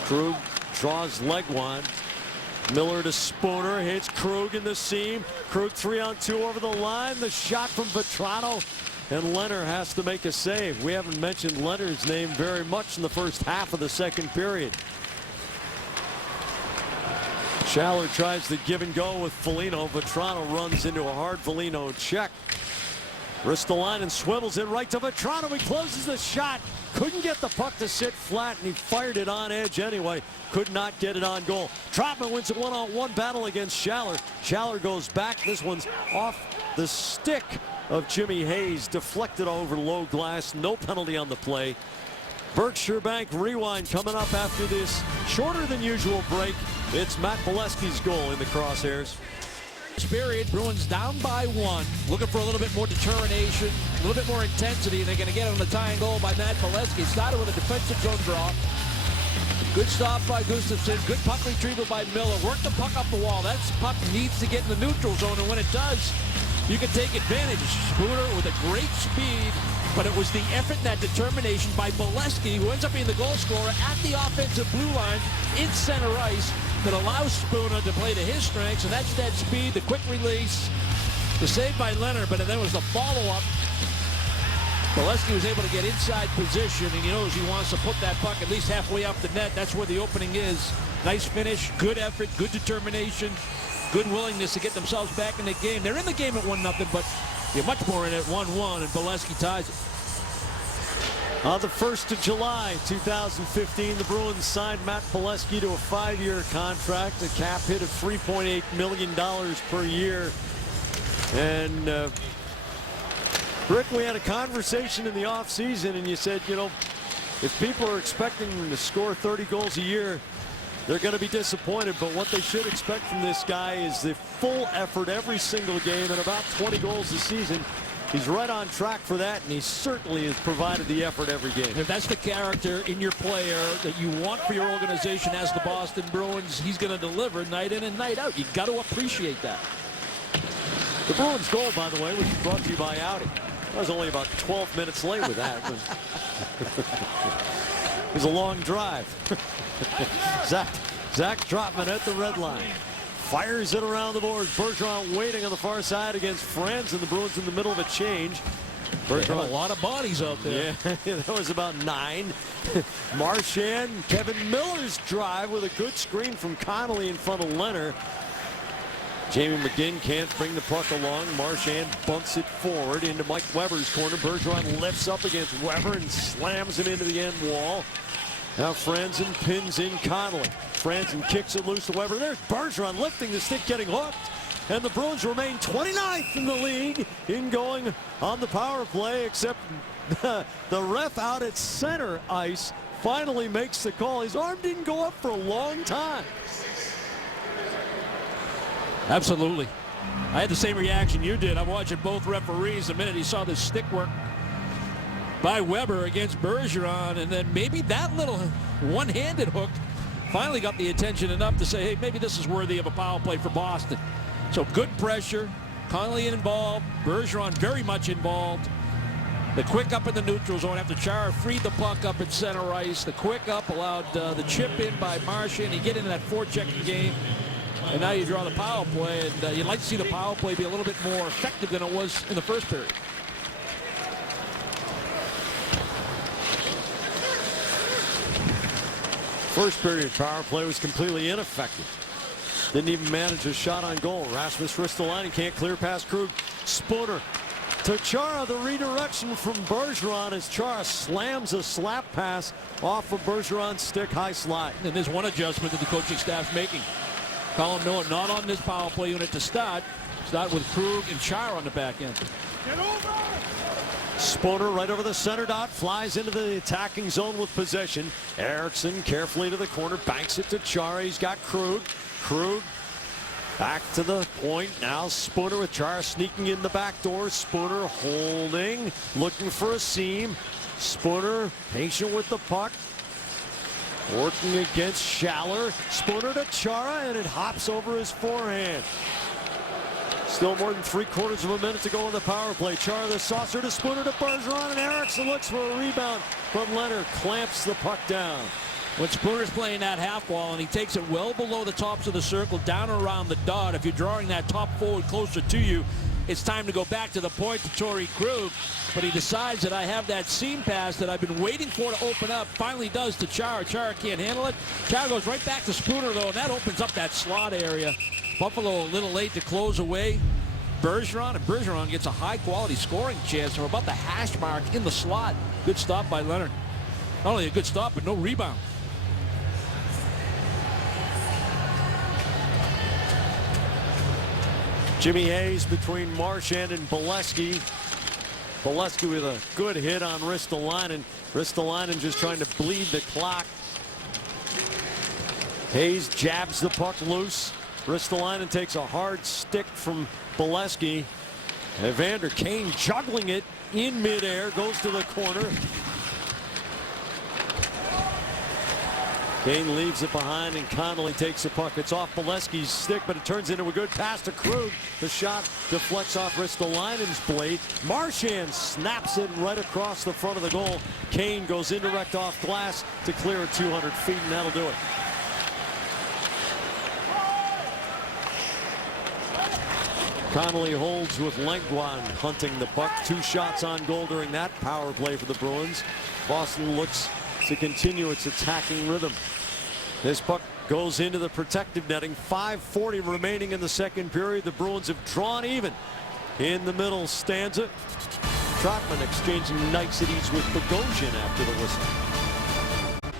Krug draws leg wand. Miller to Spooner, hits Krug in the seam. Krug 3-on-2 over the line. The shot from Vetrano, and Leonard has to make a save. We haven't mentioned Leonard's name very much in the first half of the second period. Schaller tries to give and go with Foligno. Vetrano runs into a hard Foligno check. Ristolainen swivels it right to Vetrano. He closes the shot. Couldn't get the puck to sit flat, and he fired it on edge anyway. Could not get it on goal. Trotman wins a one-on-one battle against Schaller. Schaller goes back. This one's off the stick of Jimmy Hayes. Deflected over low glass. No penalty on the play. Berkshire Bank rewind coming up after this shorter than usual break. It's Matt Bolesky's goal in the crosshairs. This period, Bruins down by 1, looking for a little bit more determination, a little bit more intensity, and they're going to get on the tying goal by Matt Bolesky. Started with a defensive zone draw. Good stop by Gustafsson. Good puck retrieval by Miller. Work the puck up the wall. That puck needs to get in the neutral zone, and when it does, you can take advantage. Spooner with a great speed, but it was the effort and that determination by Bolesky, who ends up being the goal scorer at the offensive blue line in center ice, that allows Spooner to play to his strengths, and that's that speed, the quick release, the save by Leonard, but then it was the follow-up. Bolesky was able to get inside position, and he knows he wants to put that puck at least halfway up the net. That's where the opening is. Nice finish, good effort, good determination, good willingness to get themselves back in the game. They're in the game at 1-0, but you're much more in it 1-1, and Bolesky ties it. On the 1st of July, 2015, the Bruins signed Matt Bolesky to a 5-year contract, a cap hit of $3.8 million per year. And Rick, we had a conversation in the offseason, and you said, you know, if people are expecting him to score 30 goals a year, they're going to be disappointed. But what they should expect from this guy is the full effort every single game and about 20 goals a season. He's right on track for that, and he certainly has provided the effort every game. If that's the character in your player that you want for your organization as the Boston Bruins, he's going to deliver night in and night out. You've got to appreciate that. The Bruins goal, by the way, was brought to you by Audi. I was only about 12 minutes late with that. It was a long drive. Zach Trotman at the red line. Fires it around the boards. Bergeron waiting on the far side against Franz, and the Bruins in the middle of a change. Bergeron, a lot of bodies out there. Yeah, that was about 9. Marchand, Kevin Miller's drive with a good screen from Connolly in front of Leonard. Jamie McGinn can't bring the puck along. Marchand bunts it forward into Mike Weber's corner. Bergeron lifts up against Weber and slams him into the end wall. Now Franzen pins in Connolly. Franzen kicks it loose to Weber. There's Bergeron lifting the stick, getting hooked. And the Bruins remain 29th in the league in going on the power play, except the ref out at center ice finally makes the call. His arm didn't go up for a long time. Absolutely. I had the same reaction you did. I'm watching both referees the minute he saw the stick work. by Weber against Bergeron, and then maybe that little one-handed hook finally got the attention enough to say, hey, maybe this is worthy of a power play for Boston. So good pressure, Connolly involved, Bergeron very much involved. The quick up in the neutral zone after Chara freed the puck up at center ice. The quick up allowed the chip in by Marchand. You get into that forechecking game, and now you draw the power play, and you'd like to see the power play be a little bit more effective than it was in the first period. First period power play was completely ineffective. Didn't even manage a shot on goal. Rasmus Ristolainen can't clear past Krug. Spooner to Chara, the redirection from Bergeron as Chara slams a slap pass off of Bergeron's stick, high slide. And there's one adjustment that the coaching staff's making. Colin Miller not on this power play unit to start. Start with Krug and Chara on the back end. Get over! Spooner right over the center dot, flies into the attacking zone with possession. Eriksson carefully to the corner, banks it to Chara. He's got Krug. Krug back to the point. Now Spooner with Chara sneaking in the back door. Spooner holding, looking for a seam. Spooner patient with the puck. Working against Schaller. Spooner to Chara, and it hops over his forehand. Still more than 3/4 of a minute to go in the power play. Chara the saucer to Spooner to Bergeron, and Eriksson looks for a rebound, but Leonard clamps the puck down. When Spooner's playing that half wall and he takes it well below the tops of the circle, down around the dot, if you're drawing that top forward closer to you, it's time to go back to the point to Torrey Krug. But he decides that I have that seam pass that I've been waiting for to open up. Finally does to Chara. Chara can't handle it. Chara goes right back to Spooner, though, and that opens up that slot area. Buffalo a little late to close away Bergeron, and Bergeron gets a high-quality scoring chance from about the hash mark in the slot. Good stop by Leonard. Not only a good stop, but no rebound. Jimmy Hayes between Marchand and Bolesky. Bolesky with a good hit on Ristolainen. Ristolainen just trying to bleed the clock. Hayes jabs the puck loose. Ristolainen takes a hard stick from Bolesky. Evander Kane juggling it in midair, goes to the corner. Kane leaves it behind, and Connolly takes the puck. It's off Bolesky's stick, but it turns into a good pass to Krug. The shot deflects off Ristolainen's blade. Marchand snaps it right across the front of the goal. Kane goes indirect off glass to clear it 200 feet, and that'll do it. Connolly holds with Langlois hunting the puck. 2 shots on goal during that power play for the Bruins. Boston looks to continue its attacking rhythm. This puck goes into the protective netting. 5:40 remaining in the second period. The Bruins have drawn even in the middle stanza. Trotman exchanging niceties with Bogosian after the whistle.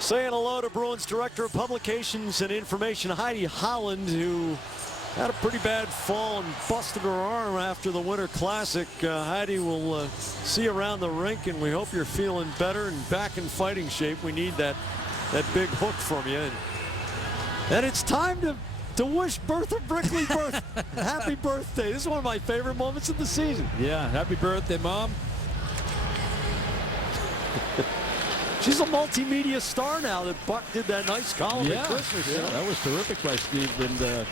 Saying hello to Bruins Director of Publications and Information Heidi Holland, who had a pretty bad fall and busted her arm after the Winter Classic. Heidi, will see you around the rink, and we hope you're feeling better and back in fighting shape. We need that big hook from you. And it's time to wish Bertha Brickley happy birthday. This is one of my favorite moments of the season. Yeah, happy birthday, Mom. She's a multimedia star now that Buck did that nice column at Christmas. Yeah, that was terrific by Steve. And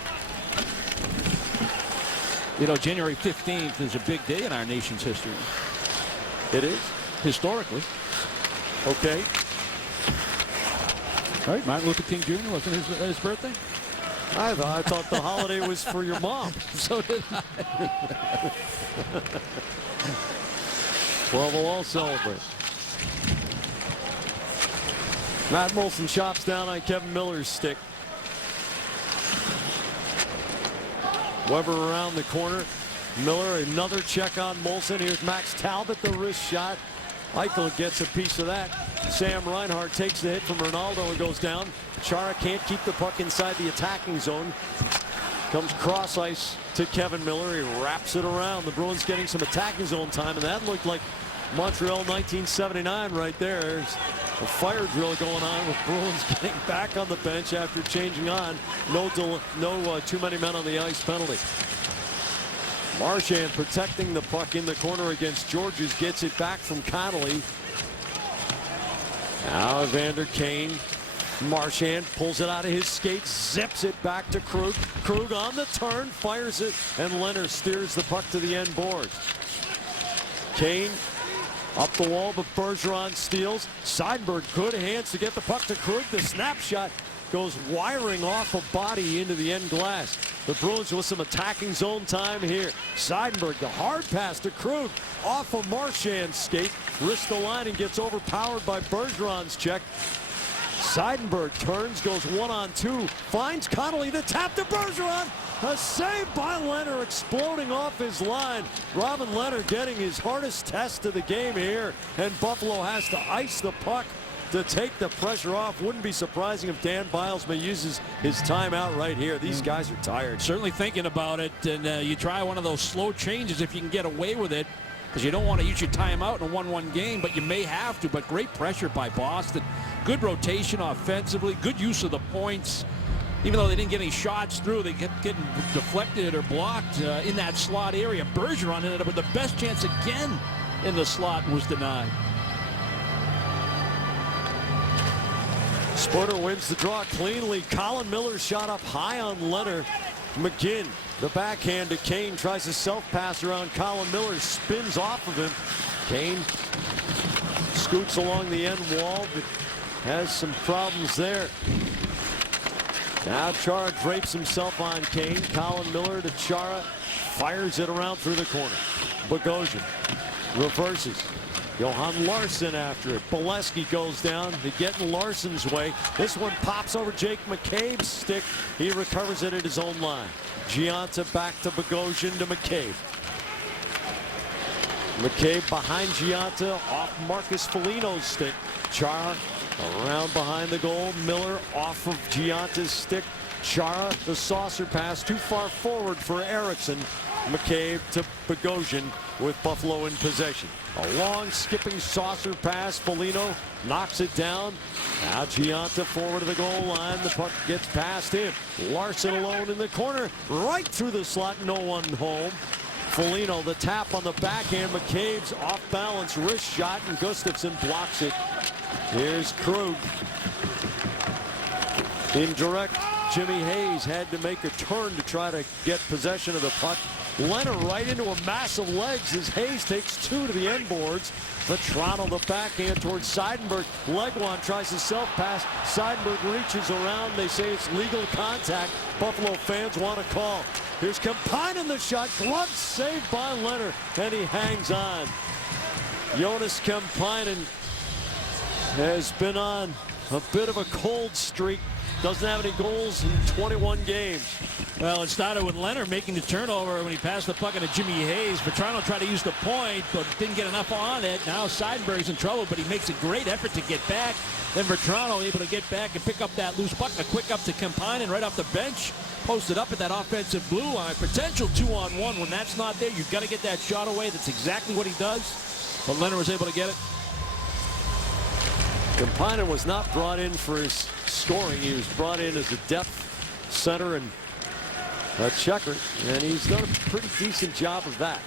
you know, January 15th is a big day in our nation's history. It is? Historically. Okay. Right, Martin Luther King Jr. wasn't his birthday? I thought the holiday was for your mom. So did I. Well, we'll all celebrate. Matt Molson chops down on Kevin Miller's stick. Weber around the corner. Miller, another check on Molson. Here's Max Talbot, the wrist shot. Eichel gets a piece of that. Sam Reinhart takes the hit from Ronaldo and goes down. Chara can't keep the puck inside the attacking zone. Comes cross ice to Kevin Miller. He wraps it around. The Bruins getting some attacking zone time, and that looked like Montreal 1979 right there. There's a fire drill going on with Bruins getting back on the bench after changing on. No too many men on the ice penalty. Marchand protecting the puck in the corner against Georges. Gets it back from Connolly. Now Evander Kane. Marchand pulls it out of his skates, zips it back to Krug. Krug on the turn, fires it, and Leonard steers the puck to the end boards. Kane up the wall, but Bergeron steals. Seidenberg, good hands to get the puck to Krug. The snapshot goes wiring off a body into the end glass. The Bruins with some attacking zone time here. Seidenberg, the hard pass to Krug off of Marchand's skate. Ristolainen and gets overpowered by Bergeron's check. Seidenberg turns, goes 1-on-2, finds Connolly, the tap to Bergeron. A save by Leonard, exploding off his line. Robin Leonard getting his hardest test of the game here, and Buffalo has to ice the puck to take the pressure off. Wouldn't be surprising if Dan Biles may use his timeout right here. These guys are tired. Certainly thinking about it, and you try one of those slow changes if you can get away with it, because you don't want to use your timeout in a 1-1 game, but you may have to. But great pressure by Boston. Good rotation offensively, good use of the points. Even though they didn't get any shots through, they kept getting deflected or blocked in that slot area. Bergeron ended up with the best chance again in the slot and was denied. Sputter wins the draw cleanly. Colin Miller shot up high on Leonard. McGinn, the backhand to Kane, tries to self-pass around Colin Miller, spins off of him. Kane scoots along the end wall, but has some problems there. Now Chara drapes himself on Kane. Colin Miller to Chara, fires it around through the corner. Bogosian reverses. Johan Larsson after it. Bolesky goes down to get in Larson's way. This one pops over Jake McCabe's stick. He recovers it at his own line. Giunta back to Bogosian to McCabe. McCabe behind Giunta, off Marcus Foligno's stick. Chara around behind the goal. Miller off of Giunta's stick. Chara, the saucer pass too far forward for Eriksson. McCabe to Bogosian with Buffalo in possession. A long skipping saucer pass. Foligno knocks it down. Now Giunta forward to the goal line. The puck gets past him. Larsson alone in the corner. Right through the slot. No one home. Foligno the tap on the backhand. McCabe's off balance wrist shot, and Gustafsson blocks it. Here's Krug. Indirect. Jimmy Hayes had to make a turn to try to get possession of the puck. Leonard right into a mass of legs as Hayes takes two to the end boards. Vetrano the backhand towards Seidenberg. Legwand tries to self-pass. Seidenberg reaches around. They say it's legal contact. Buffalo fans want a call. Here's Kampanen the shot. Glove saved by Leonard, and he hangs on. Jonas Kampanen has been on a bit of a cold streak. Doesn't have any goals in 21 games. Well, it started with Leonard making the turnover when he passed the puck into Jimmy Hayes. Vetrano tried to use the point, but didn't get enough on it. Now Seidenberg's in trouble, but he makes a great effort to get back. Then Vetrano able to get back and pick up that loose puck. A quick up to Kampanen right off the bench. Posted up at that offensive blue line. Potential 2-on-1. When that's not there, you've got to get that shot away. That's exactly what he does. But Leonard was able to get it. Kampanen was not brought in for his scoring. He was brought in as a depth center and a checker, and he's done a pretty decent job of that.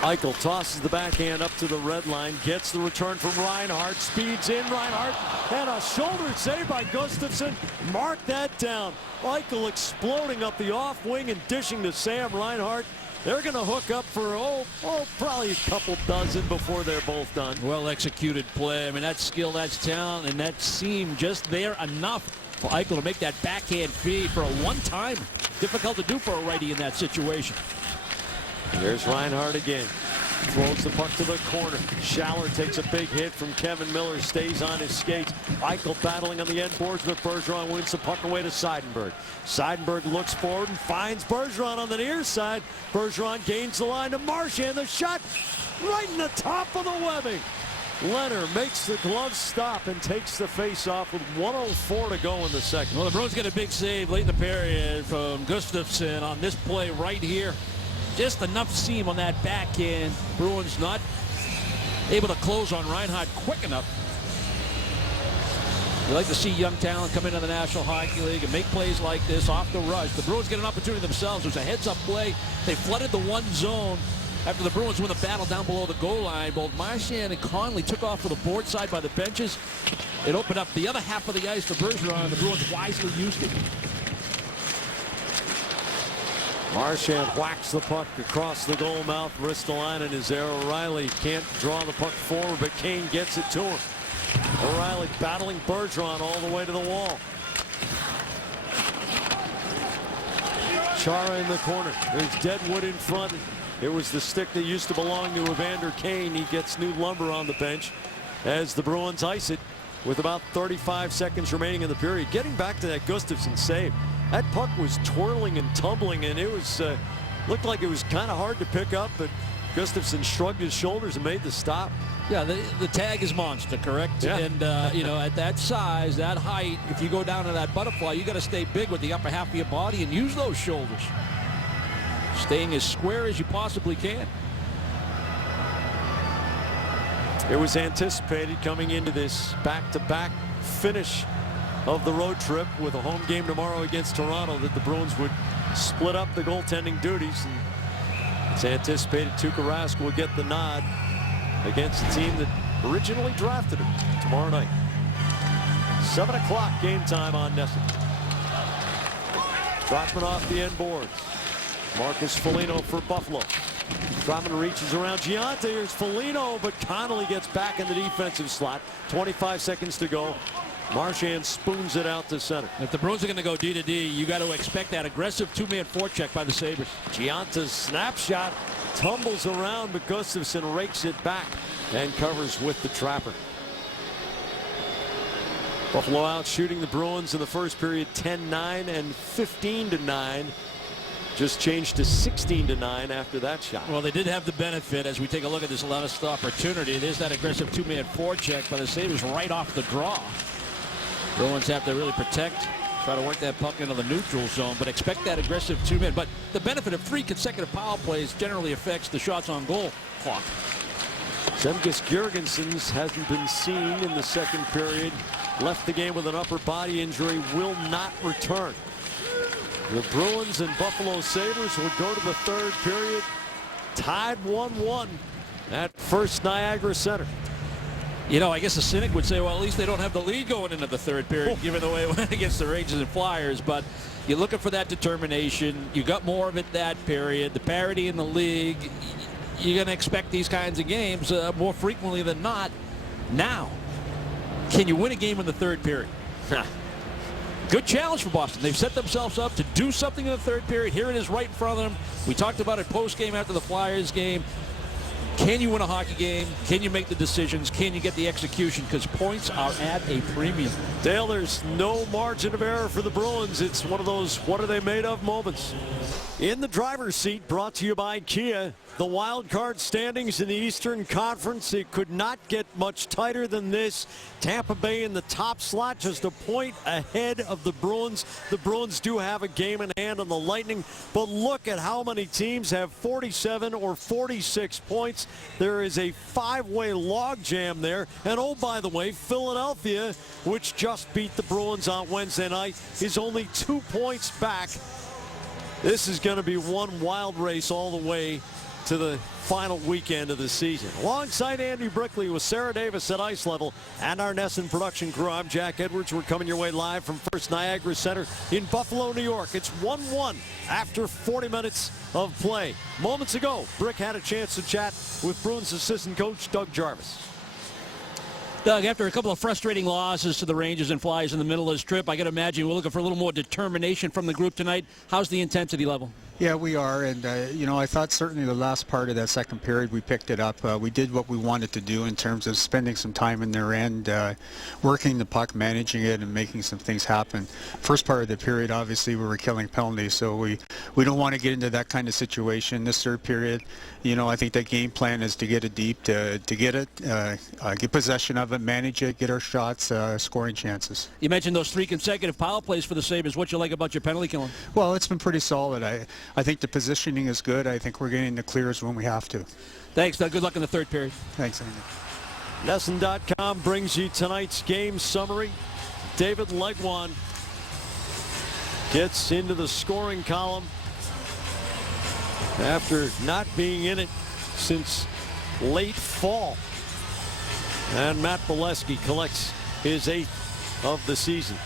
Eichel tosses the backhand up to the red line, gets the return from Reinhart, speeds in Reinhart, and a shoulder save by Gustafsson. Mark that down. Eichel exploding up the off wing and dishing to Sam Reinhart. They're going to hook up for, probably a couple dozen before they're both done. Well executed play. I mean, that's skill, that's talent, and that seemed just there enough for Eichel to make that backhand feed for a one-time. Difficult to do for a righty in that situation. There's Reinhart again. Throws the puck to the corner. Schaller takes a big hit from Kevin Miller. Stays on his skates. Eichel battling on the end boards, but Bergeron wins the puck away to Seidenberg. Seidenberg looks forward and finds Bergeron on the near side. Bergeron gains the line to Marchand. The shot right in the top of the webbing. Leonard makes the glove stop and takes the face-off with 1:04 to go in the second. Well, the Bruins get a big save late in the period from Gustafsson on this play right here. Just enough seam on that backhand. Bruins not able to close on Reinhart quick enough. You like to see young talent come into the National Hockey League and make plays like this off the rush. The Bruins get an opportunity themselves. It was a heads-up play. They flooded the one zone after the Bruins won the battle down below the goal line. Both Marchand and Conley took off for the board side by the benches. It opened up the other half of the ice for Bergeron, and the Bruins wisely used it. Marchand whacks the puck across the goal mouth. Ristolainen is there. O'Reilly can't draw the puck forward, but Kane gets it to him. O'Reilly battling Bergeron all the way to the wall. Chara in the corner. There's Deadwood in front. It was the stick that used to belong to Evander Kane. He gets new lumber on the bench as the Bruins ice it with about 35 seconds remaining in the period. Getting back to that Gustafsson save. That puck was twirling and tumbling, and it was looked like it was kind of hard to pick up, but Gustafsson shrugged his shoulders and made the stop. Yeah, the tag is monster, correct? Yeah. And, you know, at that size, that height, if you go down to that butterfly, you got to stay big with the upper half of your body and use those shoulders. Staying as square as you possibly can. It was anticipated coming into this back-to-back finish of the road trip with a home game tomorrow against Toronto that the Bruins would split up the goaltending duties. And it's anticipated Tuukka Rask will get the nod against the team that originally drafted him tomorrow night. 7 o'clock game time on NESN. Trotman off the end boards. Marcus Foligno for Buffalo. Trotman reaches around Giante. Here's Foligno, but Connolly gets back in the defensive slot. 25 seconds to go. Marchand spoons it out to center. If the Bruins are going to go D to D, you got to expect that aggressive two-man forecheck by the Sabres. Gianta's snapshot tumbles around, but Gustafsson rakes it back and covers with the trapper. Buffalo out shooting the Bruins in the first period 10-9 and 15-9. Just changed to 16-9 after that shot. Well, they did have the benefit as we take a look at this last opportunity. There's that aggressive two-man forecheck by the Sabres right off the draw. Bruins have to really protect, try to work that puck into the neutral zone, but expect that aggressive two-man. But the benefit of 3 consecutive power plays generally affects the shots on goal clock. Zemgus Girgensons hasn't been seen in the second period. Left the game with an upper body injury, will not return. The Bruins and Buffalo Sabres will go to the third period tied 1-1 at First Niagara Center. You know, I guess a cynic would say, well, at least they don't have the lead going into the third period, given the way it went against the Rangers and Flyers. But you're looking for that determination. You got more of it that period. The parity in the league, you're going to expect these kinds of games more frequently than not. Now, can you win a game in the third period? Good challenge for Boston. They've set themselves up to do something in the third period. Here it is right in front of them. We talked about it post-game after the Flyers game. Can you win a hockey game? Can you make the decisions? Can you get the execution? Because points are at a premium. Dale, there's no margin of error for the Bruins. It's one of those what are they made of moments. In the driver's seat, brought to you by Kia. The wild card standings in the Eastern Conference, it could not get much tighter than this. Tampa Bay in the top slot, just a point ahead of the Bruins. The Bruins do have a game in hand on the Lightning, but look at how many teams have 47 or 46 points. There is a 5-way logjam there. And oh, by the way, Philadelphia, which just beat the Bruins on Wednesday night, is only 2 points back. This is going to be one wild race all the way to the final weekend of the season. Alongside Andy Brickley with Sarah Davis at ice level and our NESN production crew, I'm Jack Edwards. We're coming your way live from First Niagara Center in Buffalo, New York. It's 1-1 after 40 minutes of play. Moments ago, Brick had a chance to chat with Bruins assistant coach Doug Jarvis. Doug, after a couple of frustrating losses to the Rangers and Flyers in the middle of this trip, I got to imagine we're looking for a little more determination from the group tonight. How's the intensity level? Yeah, we are, and you know, I thought certainly the last part of that second period we picked it up. We did what we wanted to do in terms of spending some time in their end, working the puck, managing it, and making some things happen. First part of the period, obviously, we were killing penalties, so we don't want to get into that kind of situation. This third period, you know, I think that game plan is to get it deep, to get it, get possession of it, manage it, get our shots, scoring chances. You mentioned those 3 consecutive power plays for the Sabres. What you like about your penalty killing? Well, it's been pretty solid. I think the positioning is good. I think we're getting the clears when we have to. Thanks, Doug. Good luck in the third period. Thanks, Andy. NESN.com brings you tonight's game summary. David Legwan gets into the scoring column after not being in it since late fall. And Matt Bolesky collects his 8th of the season.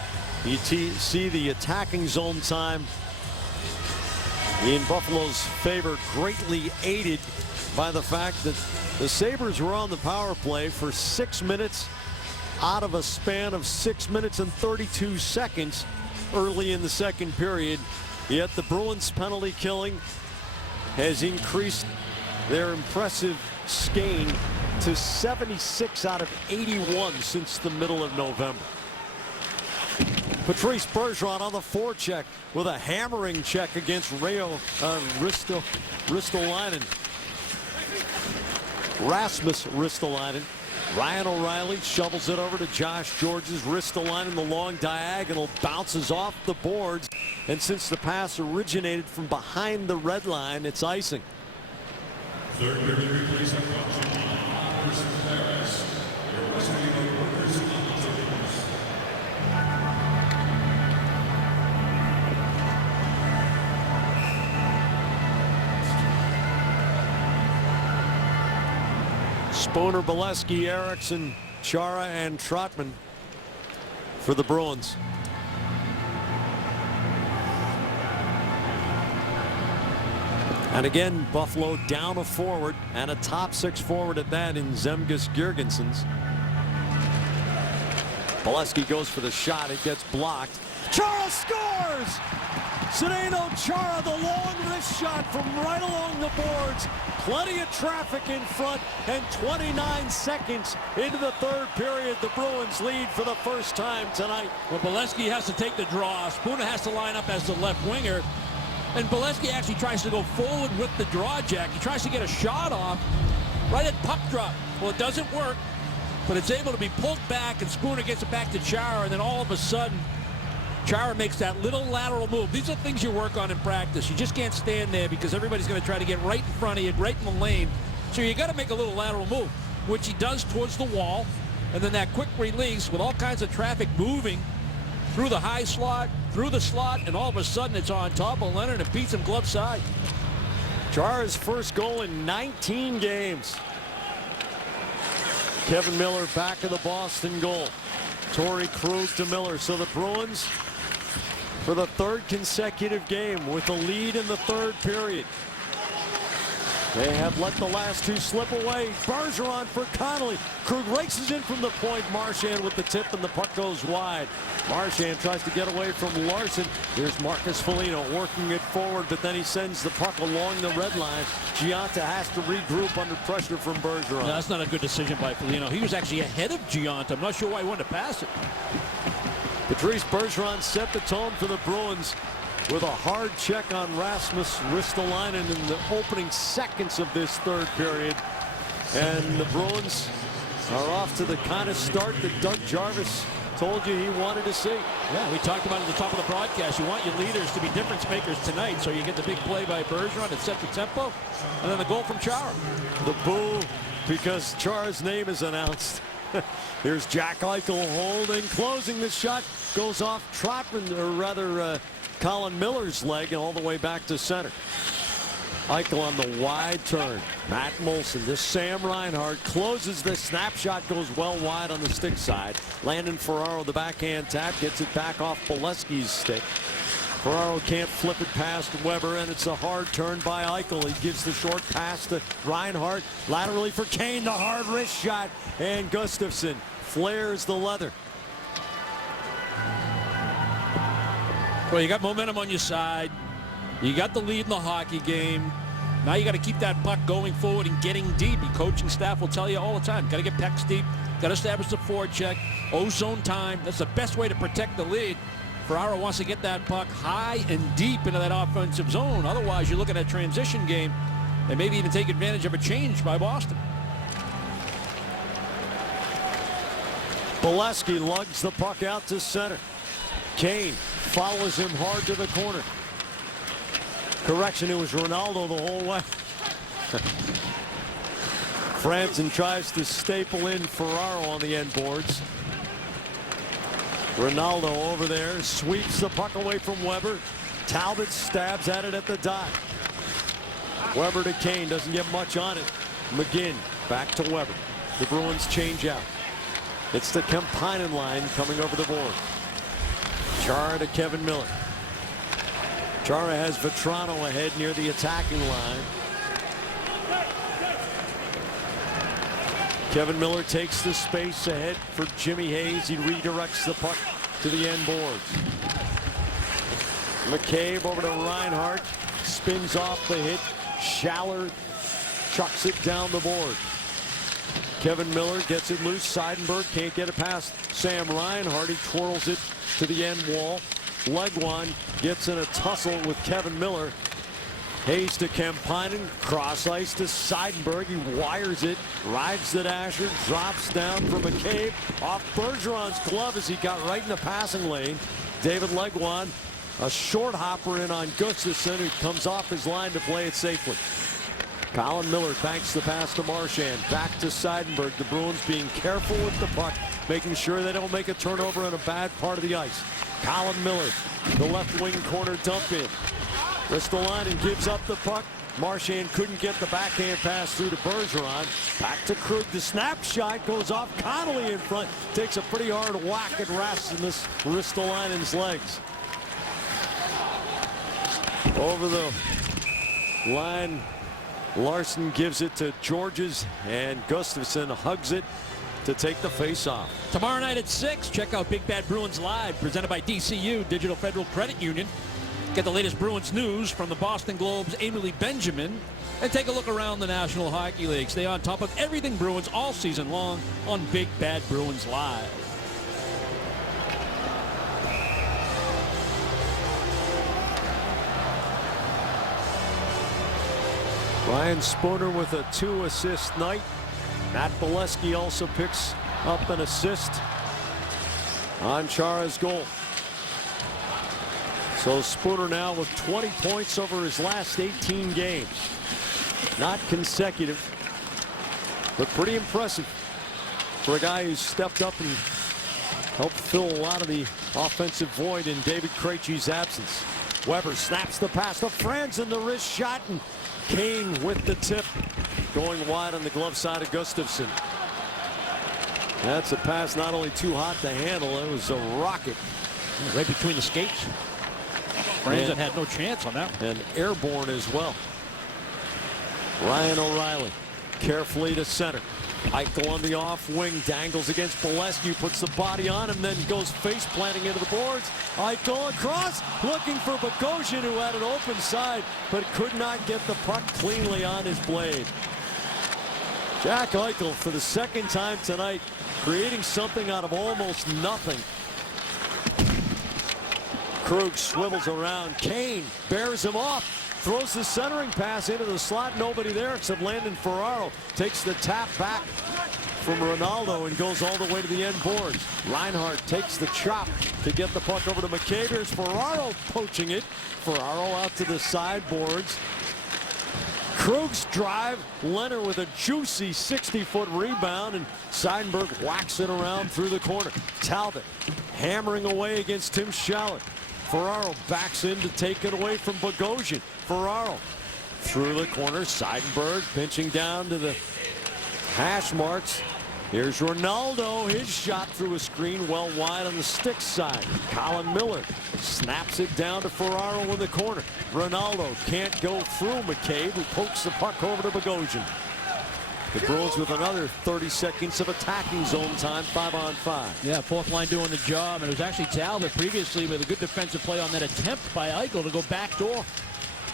You see the attacking zone time in Buffalo's favor greatly aided by the fact that the Sabres were on the power play for 6 minutes out of a span of 6 minutes and 32 seconds early in the second period. Yet the Bruins penalty killing has increased their impressive skein to 76 out of 81 since the middle of November. Patrice Bergeron on the forecheck with a hammering check against Ristolainen. Rasmus Ristolainen. Ryan O'Reilly shovels it over to Josh Georges. Ristolainen, the long diagonal, bounces off the boards. And since the pass originated from behind the red line, it's icing. Third period replacement Anderson Perez. Your Western workers on the tickets. Spooner, Bolesky, Eriksson, Chara, and Trotman for the Bruins. And again, Buffalo down a forward, and a top 6 forward at that in Zemgus Girgensons. Bolesky goes for the shot. It gets blocked. Chara scores! Zdeno Chara, the long wrist shot from right along the boards. Plenty of traffic in front, and 29 seconds into the third period, the Bruins lead for the first time tonight. Well, Bolesky has to take the draw. Spooner has to line up as the left winger. And Bolesky actually tries to go forward with the draw, Jack. He tries to get a shot off right at puck drop. Well, it doesn't work, but it's able to be pulled back, and Spooner gets it back to Chara, and then all of a sudden, Chara makes that little lateral move. These are things you work on in practice. You just can't stand there because everybody's going to try to get right in front of you, right in the lane. So you got to make a little lateral move, which he does towards the wall. And then that quick release with all kinds of traffic moving through the high slot, through the slot, and all of a sudden it's on top of Leonard and beats him glove side. Chara's first goal in 19 games. Kevin Miller back of the Boston goal. Torrey Krug to Miller. So the Bruins, for the third consecutive game, with the lead in the third period. They have let the last two slip away. Bergeron for Connolly. Krug races in from the point. Marchand with the tip, and the puck goes wide. Marchand tries to get away from Larson. Here's Marcus Foligno working it forward, but then he sends the puck along the red line. Gionta has to regroup under pressure from Bergeron. No, that's not a good decision by Foligno. He was actually ahead of Gionta. I'm not sure why he wanted to pass it. Patrice Bergeron set the tone for the Bruins with a hard check on Rasmus Ristolainen in the opening seconds of this third period. And the Bruins are off to the kind of start that Doug Jarvis told you he wanted to see. Yeah, we talked about it at the top of the broadcast. You want your leaders to be difference makers tonight, so you get the big play by Bergeron that set the tempo, and then the goal from Chara. The boo because Chara's name is announced. Here's Jack Eichel holding, closing the shot, goes off Trotman, or rather Colin Miller's leg, and all the way back to center. Eichel on the wide turn. Matt Moulson to Sam Reinhart, closes the snapshot, goes well wide on the stick side. Landon Ferraro, the backhand tap, gets it back off Bolesky's stick. Ferraro can't flip it past Weber, and it's a hard turn by Eichel. He gives the short pass to Reinhart. Laterally for Kane, the hard wrist shot, and Gustafsson flares the leather. Well, you got momentum on your side. You got the lead in the hockey game. Now you got to keep that puck going forward and getting deep. The coaching staff will tell you all the time, got to get pucks deep, got to establish the forecheck, ozone time. That's the best way to protect the lead. Ferraro wants to get that puck high and deep into that offensive zone. Otherwise, you're looking at a transition game and maybe even take advantage of a change by Boston. Bolesky lugs the puck out to center. Kane follows him hard to the corner. Correction, it was Ronaldo the whole way. Franzen tries to staple in Ferraro on the end boards. Ronaldo over there, sweeps the puck away from Weber. Talbot stabs at it at the dot. Weber to Kane, doesn't get much on it. McGinn back to Weber. The Bruins change out. It's the Kemppainen line coming over the board. Chara to Kevin Miller. Chara has Vetrano ahead near the attacking line. Kevin Miller takes the space ahead for Jimmy Hayes. He redirects the puck to the end boards. McCabe over to Reinhart. Spins off the hit. Schaller chucks it down the board. Kevin Miller gets it loose. Seidenberg can't get it past Sam Reinhart. He twirls it to the end wall. Legwand gets in a tussle with Kevin Miller. Hayes to Kemppainen. Cross ice to Seidenberg. He wires it. Rides the dasher. Drops down for McCabe. Off Bergeron's glove as he got right in the passing lane. David Legwand. A short hopper in on Gustafsson, who comes off his line to play it safely. Colin Miller banks the pass to Marchand. Back to Seidenberg. The Bruins being careful with the puck, making sure they don't make a turnover on a bad part of the ice. Colin Miller, the left wing corner dump in. Ristolainen gives up the puck. Marchand couldn't get the backhand pass through to Bergeron. Back to Krug. The snapshot goes off. Connolly in front. Takes a pretty hard whack at Rasmus Ristolainen's legs. Over the line, Larson gives it to Georges, and Gustafsson hugs it to take the face-off. Tomorrow night at 6, check out Big Bad Bruins Live, presented by DCU, Digital Federal Credit Union. Get the latest Bruins news from the Boston Globe's Amy Lee Benjamin, and take a look around the National Hockey League. Stay on top of everything Bruins all season long on Big Bad Bruins Live. Ryan Spooner with a 2-assist night. Matt Bolesky also picks up an assist on Chara's goal. So Spooner now with 20 points over his last 18 games. Not consecutive, but pretty impressive for a guy who's stepped up and helped fill a lot of the offensive void in David Krejci's absence. Weber snaps the pass to Franzen, the wrist shot, and Kane with the tip, going wide on the glove side of Gustafsson. That's a pass not only too hot to handle, it was a rocket. Right between the skates. Franzen had no chance on that one. And airborne as well. Ryan O'Reilly carefully to center. Eichel on the off wing, dangles against Bolesky, puts the body on him, then goes face planting into the boards. Eichel across, looking for Bogosian, who had an open side, but could not get the puck cleanly on his blade. Jack Eichel, for the second time tonight, creating something out of almost nothing. Krug swivels around. Kane bears him off. Throws the centering pass into the slot. Nobody there except Landon Ferraro. Takes the tap back from Ronaldo and goes all the way to the end boards. Reinhart takes the chop to get the puck over to McCabe. Here's Ferraro poaching it. Ferraro out to the sideboards. Krug's drive. Leonard with a juicy 60-foot rebound, and Seidenberg whacks it around through the corner. Talbot hammering away against Tim Schaller. Ferraro backs in to take it away from Bogosian. Ferraro through the corner. Seidenberg pinching down to the hash marks. Here's Ronaldo. His shot through a screen well wide on the stick side. Colin Miller snaps it down to Ferraro in the corner. Ronaldo can't go through McCabe, who pokes the puck over to Bogosian. The Bruins with another 30 seconds of attacking zone time, 5-on-5. Yeah, fourth line doing the job, and it was actually Talbot previously with a good defensive play on that attempt by Eichel to go backdoor.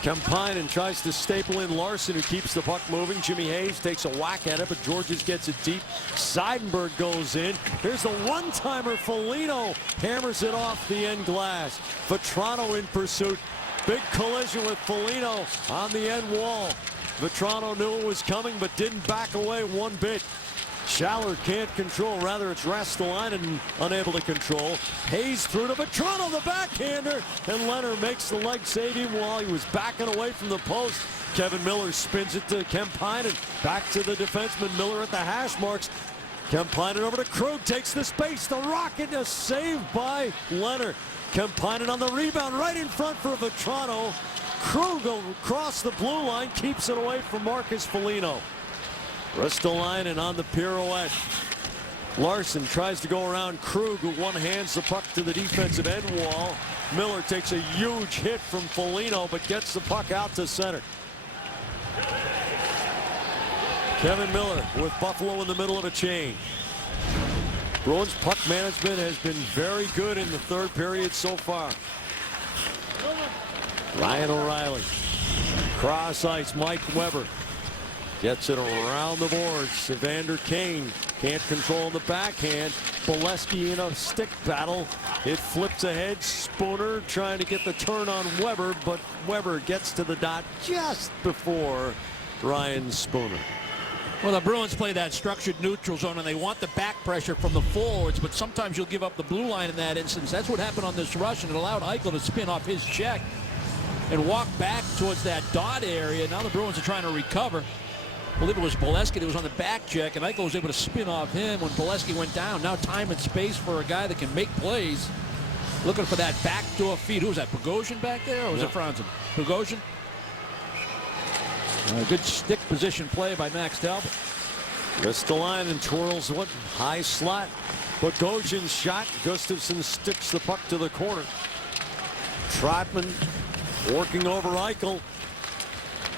Kemppainen tries to staple in Larson, who keeps the puck moving. Jimmy Hayes takes a whack at it, but Georges gets it deep. Seidenberg goes in. Here's the one-timer. Foligno hammers it off the end glass. Vetrano in pursuit. Big collision with Foligno on the end wall. Vetrano knew it was coming, but didn't back away one bit. Schaller can't control. Rather, it's Ristolainen unable to control. Hayes through to Vetrano, the backhander, and Leonard makes the leg save even while he was backing away from the post. Kevin Miller spins it to Kemppainen. Back to the defenseman. Miller at the hash marks. Kemppainen over to Krug, takes the space. The rocket is saved by Leonard. Kemppainen on the rebound, right in front for Vetrano. Krug across the blue line, keeps it away from Marcus Foligno. Ristolainen on the pirouette. Larson tries to go around Krug, who one-hands the puck to the defensive end wall. Miller takes a huge hit from Foligno, but gets the puck out to center. Kevin Miller with Buffalo in the middle of a change. Bruins puck management has been very good in the third period so far. Ryan O'Reilly. Cross ice, Mike Weber. Gets it around the boards. Evander Kane can't control the backhand. Bolesky in a stick battle. It flips ahead. Spooner trying to get the turn on Weber, but Weber gets to the dot just before Ryan Spooner. Well, the Bruins play that structured neutral zone, and they want the back pressure from the forwards, but sometimes you'll give up the blue line in that instance. That's what happened on this rush, and it allowed Eichel to spin off his check and walk back towards that dot area. Now the Bruins are trying to recover. I believe it was Bolesky that was on the back check, and Eichel was able to spin off him when Bolesky went down. Now time and space for a guy that can make plays. Looking for that backdoor feed. Who was that, Bogosian back there, or was it Franzen? Bogosian? Good stick position play by Max Talbot. Ristolainen twirls one high slot. Bogosian's shot. Gustafsson sticks the puck to the corner. Trotman working over Eichel.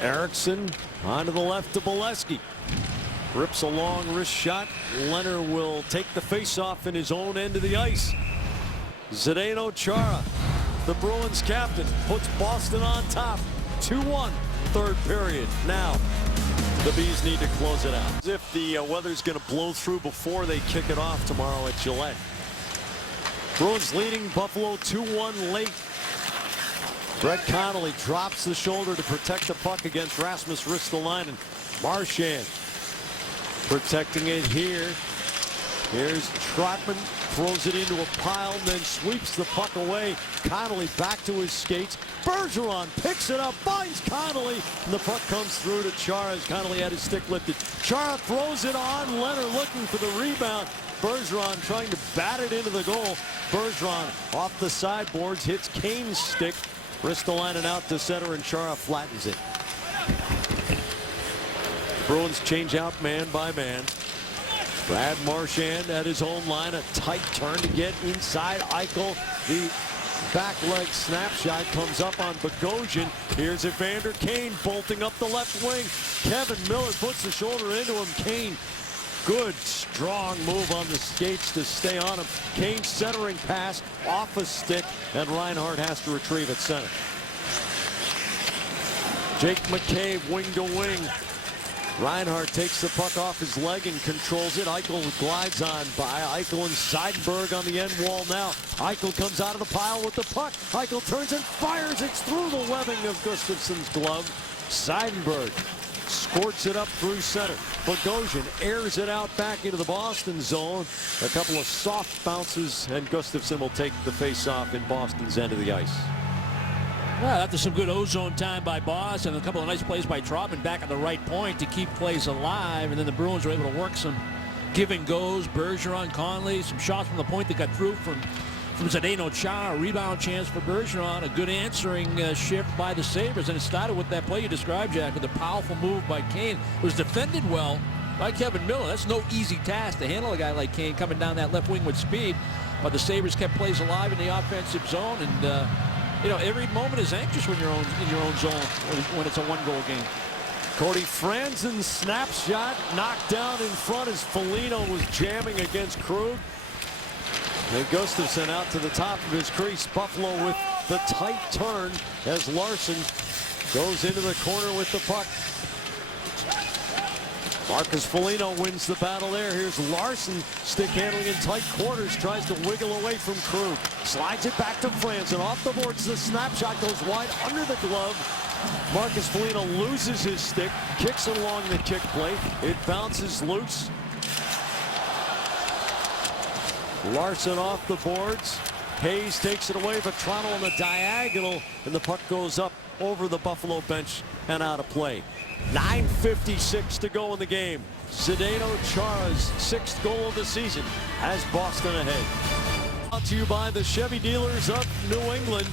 Eriksson onto the left to Bolesky. Rips a long wrist shot. Leonard will take the face-off in his own end of the ice. Zdeno Chara, the Bruins captain, puts Boston on top. 2-1. Third period. Now the Bees need to close it out. As if the weather's going to blow through before they kick it off tomorrow at Gillette. Bruins leading Buffalo 2-1 late. Brett Connolly drops the shoulder to protect the puck against Rasmus Ristolainen. Marchand protecting it here. Here's Trotman, throws it into a pile, then sweeps the puck away. Connolly back to his skates. Bergeron picks it up, finds Connolly, and the puck comes through to Chara as Connolly had his stick lifted. Chara throws it on. Leonard looking for the rebound. Bergeron trying to bat it into the goal. Bergeron off the sideboards, hits Kane's stick. Ristolainen out to center, and Chara flattens it. Bruins change out man by man. Brad Marchand at his own line, a tight turn to get inside Eichel. The back leg snapshot comes up on Bogosian. Here's Evander Kane bolting up the left wing. Kevin Miller puts the shoulder into him. Kane, good strong move on the skates to stay on him. Kane centering pass off a stick, and Reinhart has to retrieve at center. Jake McCabe wing to wing. Reinhart takes the puck off his leg and controls it. Eichel glides on by. Eichel and Seidenberg on the end wall now. Eichel comes out of the pile with the puck. Eichel turns and fires. It's through the webbing of Gustafsson's glove. Seidenberg squirts it up through center. Bogosian airs it out back into the Boston zone. A couple of soft bounces, and Gustafsson will take the face-off in Boston's end of the ice. Well, after some good ozone time by Boss and a couple of nice plays by Trotman back at the right point to keep plays alive, and then the Bruins were able to work some give and goes. Bergeron, Conley, some shots from the point that got through from Zdeno Chara. Rebound chance for Bergeron. A good answering shift by the Sabres, and it started with that play you described, Jack, with a powerful move by Kane. It was defended well by Kevin Miller. That's no easy task to handle a guy like Kane coming down that left wing with speed, but the Sabres kept plays alive in the offensive zone, and you know, every moment is anxious when you're in your own zone when it's a one-goal game. Cody Franzen's snapshot knocked down in front as Foligno was jamming against Krug. And Gustafsson out to the top of his crease. Buffalo with the tight turn as Larson goes into the corner with the puck. Marcus Foligno wins the battle there. Here's Larson stick handling in tight quarters, tries to wiggle away from Krug. Slides it back to Franzen. Off the boards, the snapshot goes wide under the glove. Marcus Foligno loses his stick, kicks it along the kick plate. It bounces loose. Larson off the boards. Hayes takes it away, Vetrano on the diagonal, and the puck goes up over the Buffalo bench and out of play. 9:56 to go in the game. Zdeno Chara's 6th goal of the season has Boston ahead. Brought to you by the Chevy dealers of New England.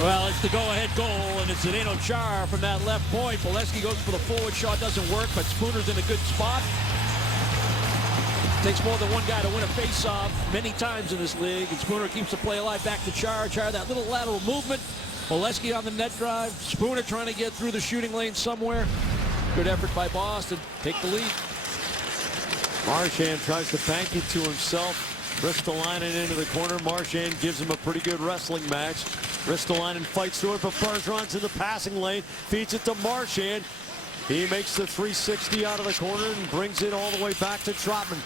Well, it's the go-ahead goal, and it's Zdeno Chara from that left point. Bolesky goes for the forward shot, doesn't work, but Spooner's in a good spot. Takes more than one guy to win a face-off many times in this league, and Spooner keeps the play alive. Back to Chara. Chara, that little lateral movement. Bolesky on the net drive. Spooner trying to get through the shooting lane somewhere. Good effort by Boston. Take the lead. Marchand tries to bank it to himself. Ristolainen into the corner. Marchand gives him a pretty good wrestling match. Ristolainen fights through it, but Bergeron's in the passing lane. Feeds it to Marchand. He makes the 360 out of the corner and brings it all the way back to Trotman.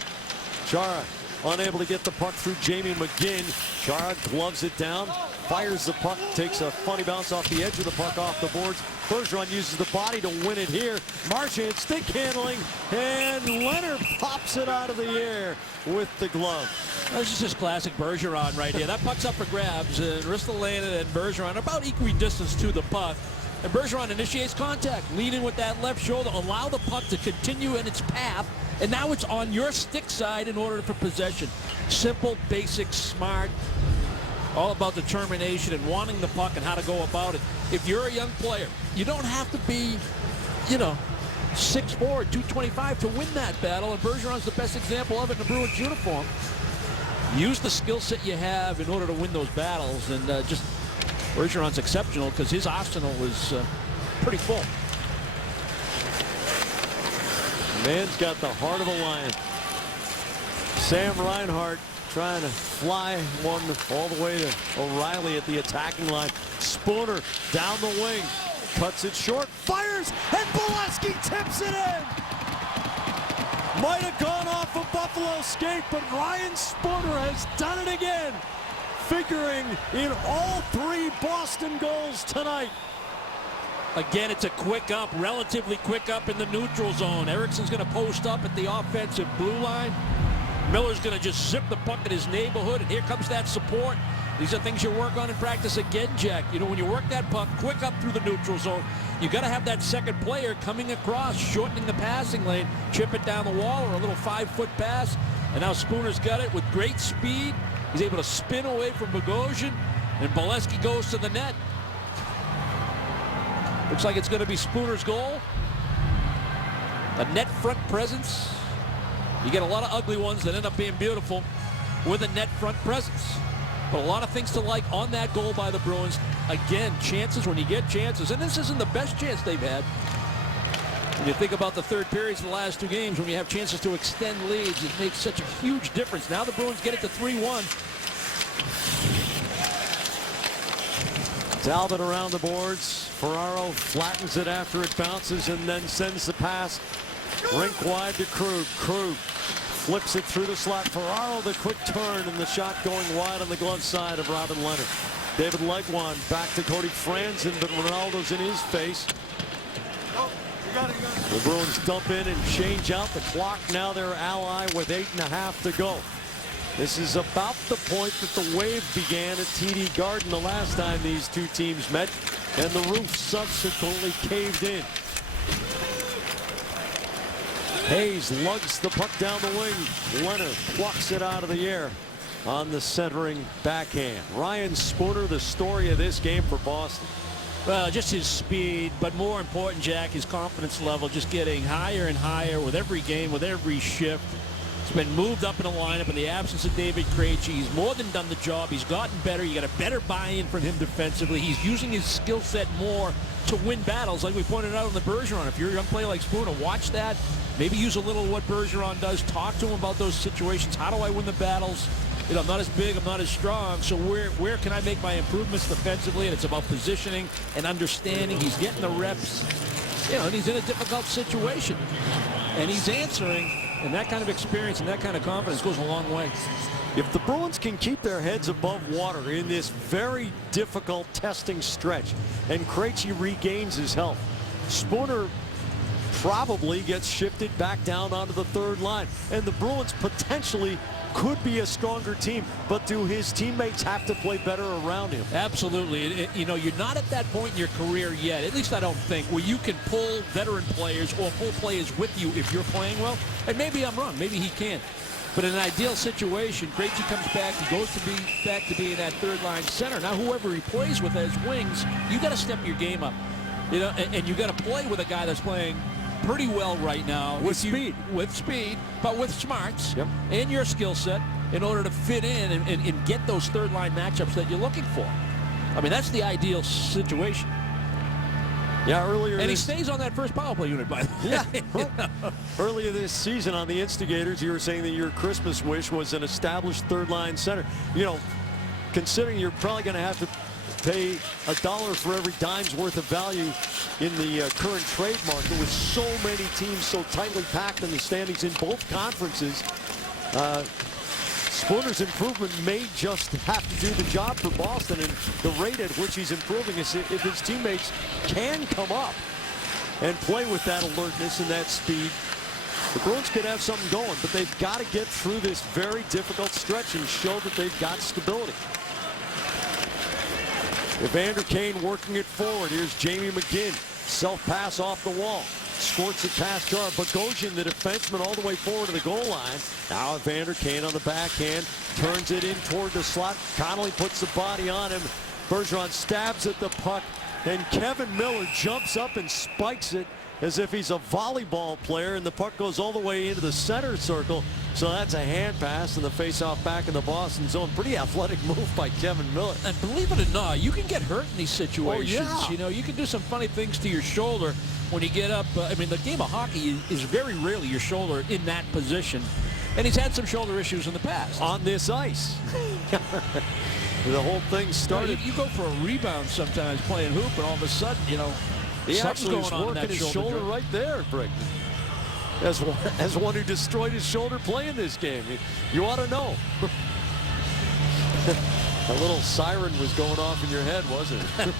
Chara unable to get the puck through Jamie McGinn. Chara gloves it down, fires the puck, takes a funny bounce off the edge of the puck off the boards. Bergeron uses the body to win it here. Marchand stick handling, and Leonard pops it out of the air with the glove. This is just classic Bergeron right here. That puck's up for grabs, and Ristolainen and Bergeron are about equidistant to the puck. And Bergeron initiates contact, leading with that left shoulder, allow the puck to continue in its path, and now it's on your stick side in order for possession. Simple, basic, smart, all about determination and wanting the puck and how to go about it. If you're a young player, you don't have to be, 6'4", 225 to win that battle, and Bergeron's the best example of it in the Bruins uniform. Use the skill set you have in order to win those battles, and just Bergeron's exceptional because his arsenal is pretty full. Man's got the heart of a lion. Sam Reinhart trying to fly one all the way to O'Reilly at the attacking line. Spooner down the wing, cuts it short, fires, and Bolesky tips it in. Might have gone off a Buffalo skate, but Ryan Spooner has done it again, figuring in all 3 Boston goals tonight. Again, it's a quick up, relatively quick up in the neutral zone. Ericsson's going to post up at the offensive blue line. Miller's going to just zip the puck in his neighborhood, and here comes that support. These are things you work on in practice again, Jack. When you work that puck quick up through the neutral zone, you got to have that second player coming across, shortening the passing lane, chip it down the wall, or a little 5-foot pass. And now Spooner's got it with great speed. He's able to spin away from Bogosian, and Bolesky goes to the net. Looks like it's going to be Spooner's goal. A net front presence. You get a lot of ugly ones that end up being beautiful with a net front presence. But a lot of things to like on that goal by the Bruins. Again, chances when you get chances. And this isn't the best chance they've had. When you think about the third periods of the last 2 games, when you have chances to extend leads, it makes such a huge difference. Now the Bruins get it to 3-1. Talbot around the boards. Ferraro flattens it after it bounces and then sends the pass rink wide to Krug. Krug flips it through the slot. Ferraro the quick turn and the shot going wide on the glove side of Robin Leonard. David Legwand back to Cody Franzen, but Ronaldo's in his face. The Bruins dump in and change out the clock. Now their ally with 8.5 to go. This is about the point that the wave began at TD Garden the last time these 2 teams met, and the roof subsequently caved in. Hayes lugs the puck down the wing. Leonard plucks it out of the air on the centering backhand. Ryan Spooner, the story of this game for Boston. Well, just his speed, but more important, Jack, his confidence level just getting higher and higher with every game, with every shift. He's been moved up in the lineup in the absence of David Krejci. He's more than done the job. He's gotten better. You got a better buy-in from him defensively. He's using his skill set more to win battles, like we pointed out on the Bergeron. If you're a young player like Spooner, watch that. Maybe use a little of what Bergeron does. Talk to him about those situations. How do I win the battles? I'm not as big, I'm not as strong, so where can I make my improvements defensively? And it's about positioning and understanding. He's getting the reps, and he's in a difficult situation. And he's answering, and that kind of experience and that kind of confidence goes a long way. If the Bruins can keep their heads above water in this very difficult testing stretch, and Krejci regains his health, Spooner probably gets shifted back down onto the 3rd line, and the Bruins potentially could be a stronger team, but do his teammates have to play better around him? Absolutely. You know, you're not at that point in your career yet, at least I don't think, where you can pull veteran players or pull players with you if you're playing well. And maybe I'm wrong. Maybe he can. But in an ideal situation, Krejci comes back, he goes to back to being that third-line center. Now, whoever he plays with as wings, you got to step your game up. You know, and you got to play with a guy that's playing pretty well right now. With speed, but with smarts and your skill set in order to fit in and get those third-line matchups that you're looking for. I mean, that's the ideal situation. Yeah, and he stays on that first power play unit, by the way. Yeah, right. Earlier this season on the Instigators, you were saying that your Christmas wish was an established third-line center. You know, considering you're probably going to have to pay $1 for every dime's worth of value in the current trade market with so many teams so tightly packed in the standings in both conferences. Spooner's improvement may just have to do the job for Boston, and the rate at which he's improving is if his teammates can come up and play with that alertness and that speed, the Bruins could have something going, but they've got to get through this very difficult stretch and show that they've got stability. Evander Kane working it forward. Here's Jamie McGinn. Self-pass off the wall. Squirts it past Chara. Bogosian, the defenseman, all the way forward to the goal line. Now Evander Kane on the backhand. Turns it in toward the slot. Connolly puts the body on him. Bergeron stabs at the puck. And Kevin Miller jumps up and spikes it as if he's a volleyball player, and the puck goes all the way into the center circle. So that's a hand pass, and the face-off back in the Boston zone. Pretty athletic move by Kevin Miller. And believe it or not, you can get hurt in these situations. Oh, yeah. You know, you can do some funny things to your shoulder when you get up. I mean, the game of hockey is very rarely your shoulder in that position. And he's had some shoulder issues in the past. On this ice. The whole thing started. You go for a rebound sometimes playing hoop, and all of a sudden, you know, he actually was going on in working that his shoulder right there, Brick. As one who destroyed his shoulder playing this game. You ought to know. A little siren was going off in your head, wasn't it?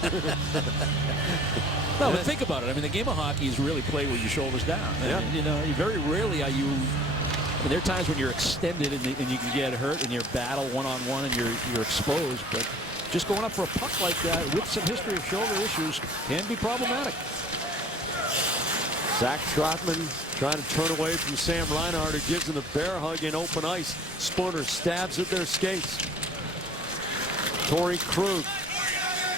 No, but think about it. I mean, the game of hockey is really played with your shoulders down. Yeah. And, you know, very rarely are you. I mean, there are times when you're extended and you can get hurt and you're battle one-on-one and you're exposed. But just going up for a puck like that with some history of shoulder issues can be problematic. Zach Trotman trying to turn away from Sam Reinhart, who gives him the bear hug in open ice. Spooner stabs at their skates. Torrey Krug,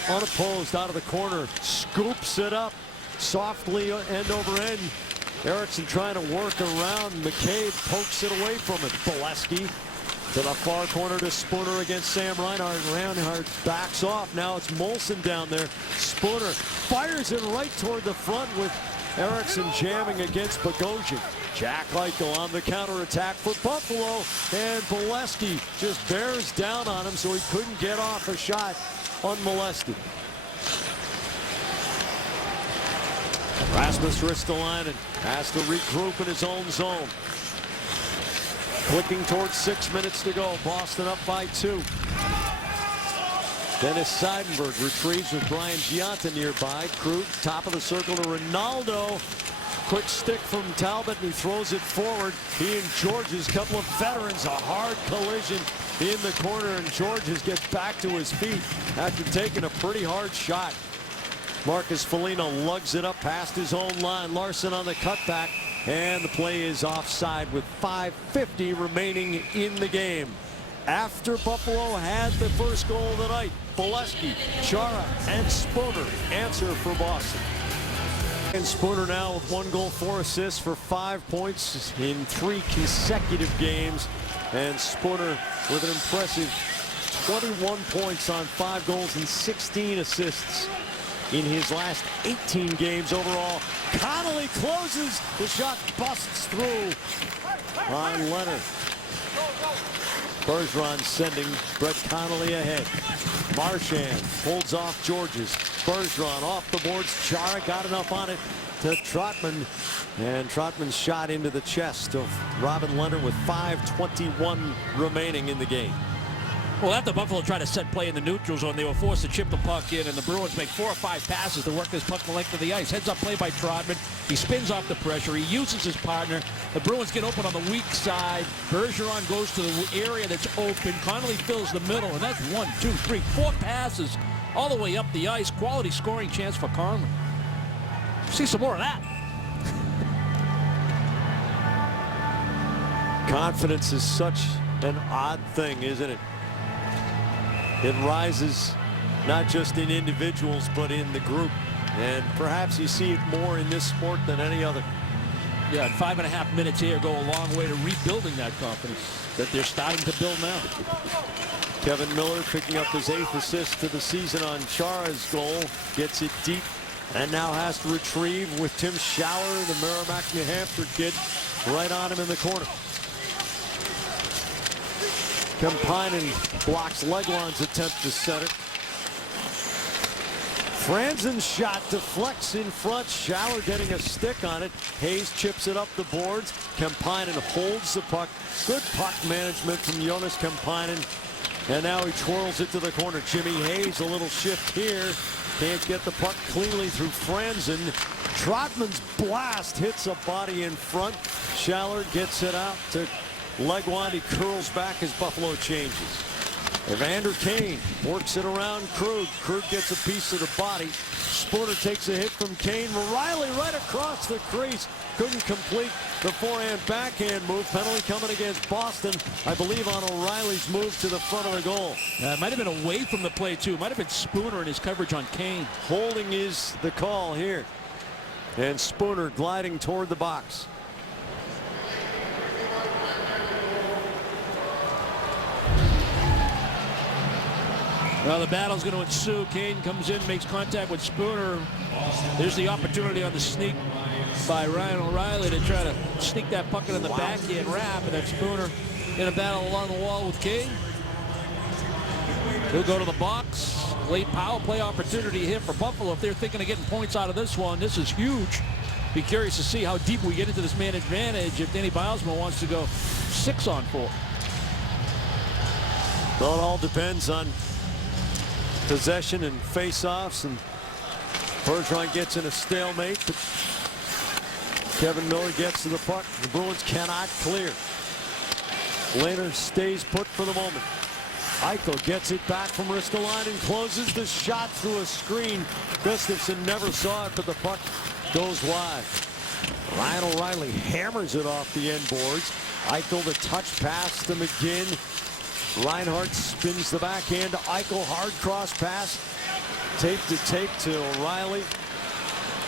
unopposed out of the corner, scoops it up softly end over end. Erickson trying to work around. McCabe pokes it away from it. Bolesky to the far corner to Spooner against Sam Reinhart. Reinhart backs off. Now it's Molson down there. Spooner fires it right toward the front with Erickson jamming against Bogosian. Jack Eichel on the counterattack for Buffalo, and Bolesky just bears down on him so he couldn't get off a shot unmolested. Rasmus Ristolainen has to regroup in his own zone. Clicking towards 6 minutes to go. Boston up by 2. Dennis Seidenberg retrieves with Brian Giunta nearby. Krug, top of the circle to Ronaldo. Quick stick from Talbot, and he throws it forward. He and Georges, couple of veterans, a hard collision in the corner, and Georges gets back to his feet after taking a pretty hard shot. Marcus Foligno lugs it up past his own line. Larson on the cutback, and the play is offside with 5:50 remaining in the game. After Buffalo had the first goal of the night, Bolesky, Chara, and Spooner answer for Boston. And Spooner now with 1 goal, 4 assists for 5 points in 3 consecutive games. And Spooner with an impressive 21 points on 5 goals and 16 assists in his last 18 games overall. Connolly closes. The shot busts through on Leonard. Bergeron sending Brett Connolly ahead. Marchand holds off Georges. Bergeron off the boards. Chara got enough on it to Trotman. And Trotman's shot into the chest of Robin Leonard with 5:21 remaining in the game. Well, after Buffalo tried to set play in the neutral zone, they were forced to chip the puck in, and the Bruins make 4 or 5 passes to work this puck the length of the ice. Heads up play by Trotman. He spins off the pressure. He uses his partner. The Bruins get open on the weak side. Bergeron goes to the area that's open. Connolly fills the middle, and that's 1, 2, 3, 4 passes all the way up the ice. Quality scoring chance for Conley. See some more of that. Confidence is such an odd thing, isn't it? It rises not just in individuals, but in the group. And perhaps you see it more in this sport than any other. Yeah, and 5.5 minutes here go a long way to rebuilding that confidence that they're starting to build now. Kevin Miller picking up his 8th assist to the season on Chara's goal. Gets it deep and now has to retrieve with Tim Schaller, the Merrimack, New Hampshire kid, right on him in the corner. Kampainen blocks Legland's attempt to set it. Franzen's shot deflects in front. Schaller getting a stick on it. Hayes chips it up the boards. Kampainen holds the puck. Good puck management from Jonas Kampainen. And now he twirls it to the corner. Jimmy Hayes, a little shift here. Can't get the puck cleanly through Franzen. Trotman's blast hits a body in front. Schaller gets it out to Legwand. He curls back as Buffalo changes. Evander Kane works it around Krug. Krug gets a piece of the body. Spooner takes a hit from Kane. Riley right across the crease. Couldn't complete the forehand backhand move. Penalty coming against Boston, I believe, on O'Reilly's move to the front of the goal. It might have been away from the play, too. It might have been Spooner in his coverage on Kane. Holding is the call here. And Spooner gliding toward the box. Well, the battle's going to ensue. Kane comes in, makes contact with Spooner. There's the opportunity on the sneak by Ryan O'Reilly to try to sneak that puck in the backhand wrap, and then Spooner in a battle along the wall with Kane. He'll go to the box. Late power play opportunity here for Buffalo. If they're thinking of getting points out of this one, this is huge. Be curious to see how deep we get into this man advantage if Danny Bilesma wants to go 6-on-4. Well, it all depends on possession and face-offs, and Bergeron gets in a stalemate, but Kevin Miller gets to the puck. The Bruins cannot clear. Lehner stays put for the moment. Eichel gets it back from Ristolainen, closes the shot through a screen. Gustafsson never saw it, but the puck goes wide. Ryan O'Reilly hammers it off the end boards. Eichel the touch pass to McGinn. Reinhart spins the backhand to Eichel. Hard cross pass. Tape to tape to O'Reilly.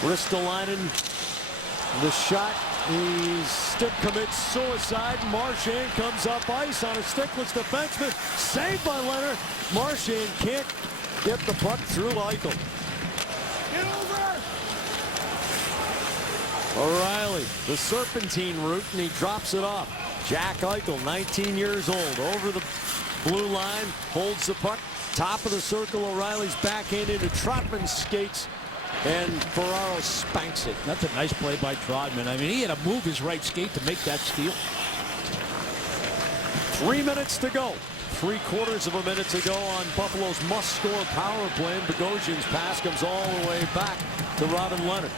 Ristolainen. The shot. He stick commits suicide. Marchand comes up ice on a stickless defenseman. Saved by Leonard. Marchand can't get the puck through Eichel. Get over! O'Reilly, the serpentine route, and he drops it off. Jack Eichel, 19 years old, over the blue line, holds the puck, top of the circle. O'Reilly's backhand into Trotman's skates, and Ferraro spanks it. That's a nice play by Trotman. I mean, he had to move his right skate to make that steal. 3 minutes to go. 3/4 of a minute to go on Buffalo's must-score power play. Bogosian's pass comes all the way back to Robin Leonard.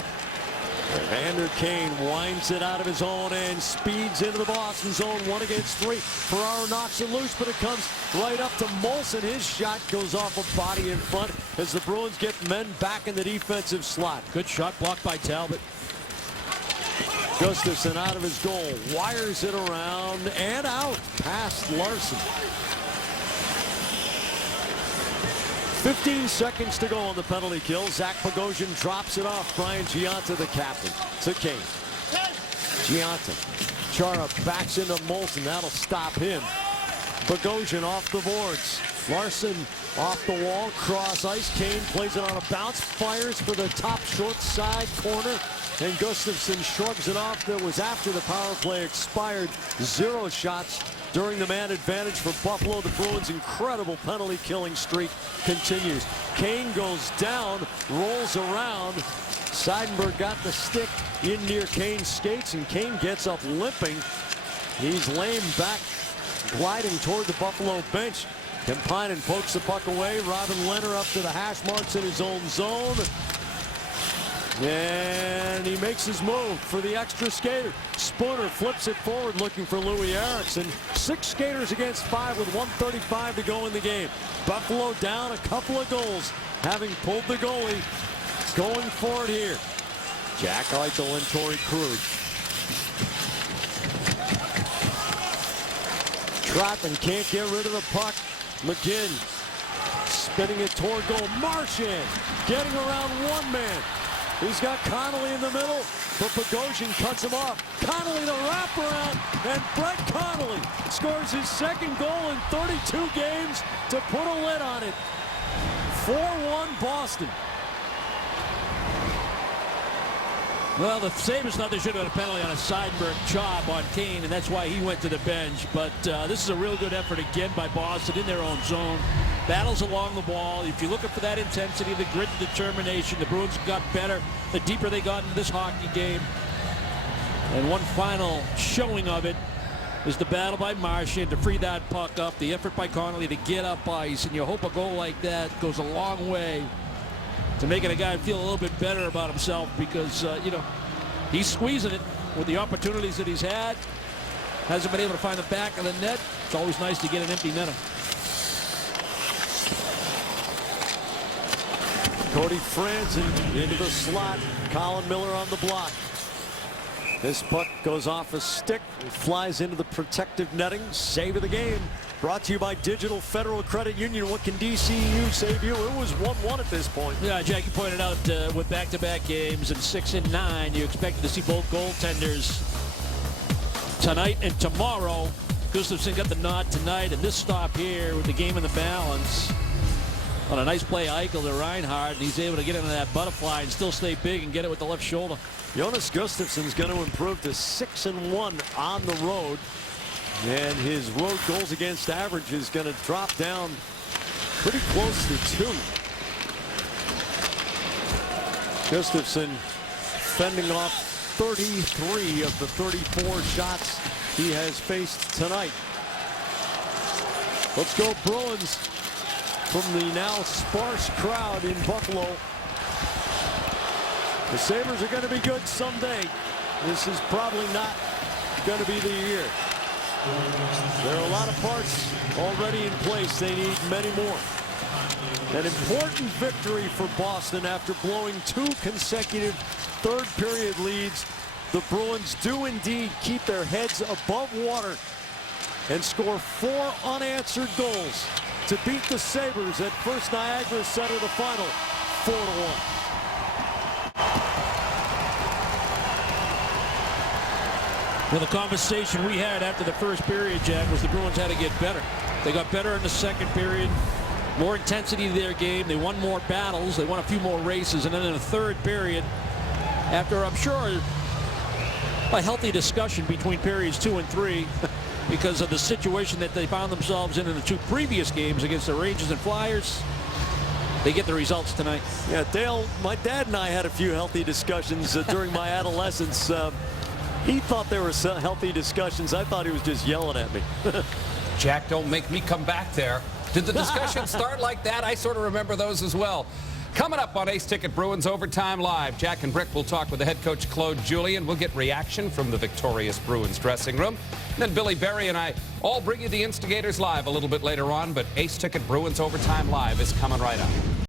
Evander Kane winds it out of his own end, speeds into the Boston zone, 1 against 3. Ferraro knocks it loose, but it comes right up to Molson. His shot goes off a body in front as the Bruins get men back in the defensive slot. Good shot blocked by Talbot. Gustafsson out of his goal, wires it around and out past Larson. 15 seconds to go on the penalty kill. Zach Bogosian drops it off. Brian Giunta, the captain, to Kane. Giunta. Chara backs into Molson. That'll stop him. Bogosian off the boards. Larson off the wall. Cross ice. Kane plays it on a bounce. Fires for the top short side corner. And Gustafsson shrugs it off. That was after the power play expired. 0 shots during the man advantage for Buffalo. The Bruins' incredible penalty killing streak continues. Kane goes down, rolls around. Seidenberg got the stick in near Kane's skates, and Kane gets up limping. He's lame back, gliding toward the Buffalo bench. Kemppainen pokes the puck away. Robin Lehner up to the hash marks in his own zone. And he makes his move for the extra skater. Spooner flips it forward looking for Louis Eriksson. 6 skaters against 5 with 1:35 to go in the game. Buffalo down a couple of goals, having pulled the goalie. Going for it here. Jack Eichel and Torrey Krug. Trotman can't get rid of the puck. McGinn spinning it toward goal. Marchand getting around one man. He's got Connolly in the middle, but Bogosian cuts him off. Connolly the wraparound, and Brett Connolly scores his 2nd goal in 32 games to put a lid on it. 4-1 Boston. Well, the Sabres thought they should have had a penalty on a Seidenberg job on Kane, and that's why he went to the bench. But this is a real good effort again by Boston in their own zone. Battles along the wall. If you're looking for that intensity, the grit and determination, the Bruins got better the deeper they got into this hockey game. And one final showing of it is the battle by Marchand to free that puck up, the effort by Connolly to get up ice, and you hope a goal like that goes a long way to making a guy feel a little bit better about himself, because, you know, he's squeezing it with the opportunities that he's had. Hasn't been able to find the back of the net. It's always nice to get an empty netter. Cody Franzen into the slot. Colin Miller on the block. This puck goes off a stick. It flies into the protective netting. Save of the game. Brought to you by Digital Federal Credit Union. What can DCU save you? It was 1-1 at this point. Yeah, Jack, you pointed out with back-to-back games and 6 and 9, you expected to see both goaltenders tonight and tomorrow. Gustafsson got the nod tonight, and this stop here with the game in the balance on a nice play, Eichel to Reinhart, and he's able to get into that butterfly and still stay big and get it with the left shoulder. Jonas Gustafsson's going to improve to 6-1 on the road, and his road goals against average is going to drop down pretty close to 2. Gustafsson fending off 33 of the 34 shots he has faced tonight. Let's go Bruins from the now sparse crowd in Buffalo. The Sabres are going to be good someday. This is probably not going to be the year. There are a lot of parts already in place. They need many more. An important victory for Boston after blowing 2 consecutive third-period leads. The Bruins do indeed keep their heads above water and score 4 unanswered goals to beat the Sabres at First Niagara Center, the final 4-1. Well, the conversation we had after the first period, Jack, was the Bruins had to get better. They got better in the second period, more intensity to their game. They won more battles. They won a few more races. And then in the third period, after, I'm sure, a healthy discussion between periods 2 and 3, because of the situation that they found themselves in the 2 previous games against the Rangers and Flyers, they get the results tonight. Yeah, Dale, my dad and I had a few healthy discussions during my adolescence. He thought there were some healthy discussions. I thought he was just yelling at me. Jack, don't make me come back there. Did the discussion start like that? I sort of remember those as well. Coming up on Ace Ticket Bruins Overtime Live, Jack and Brick will talk with the head coach Claude Julien. We'll get reaction from the victorious Bruins dressing room. And then Billy Berry and I all bring you the Instigators Live a little bit later on, but Ace Ticket Bruins Overtime Live is coming right up.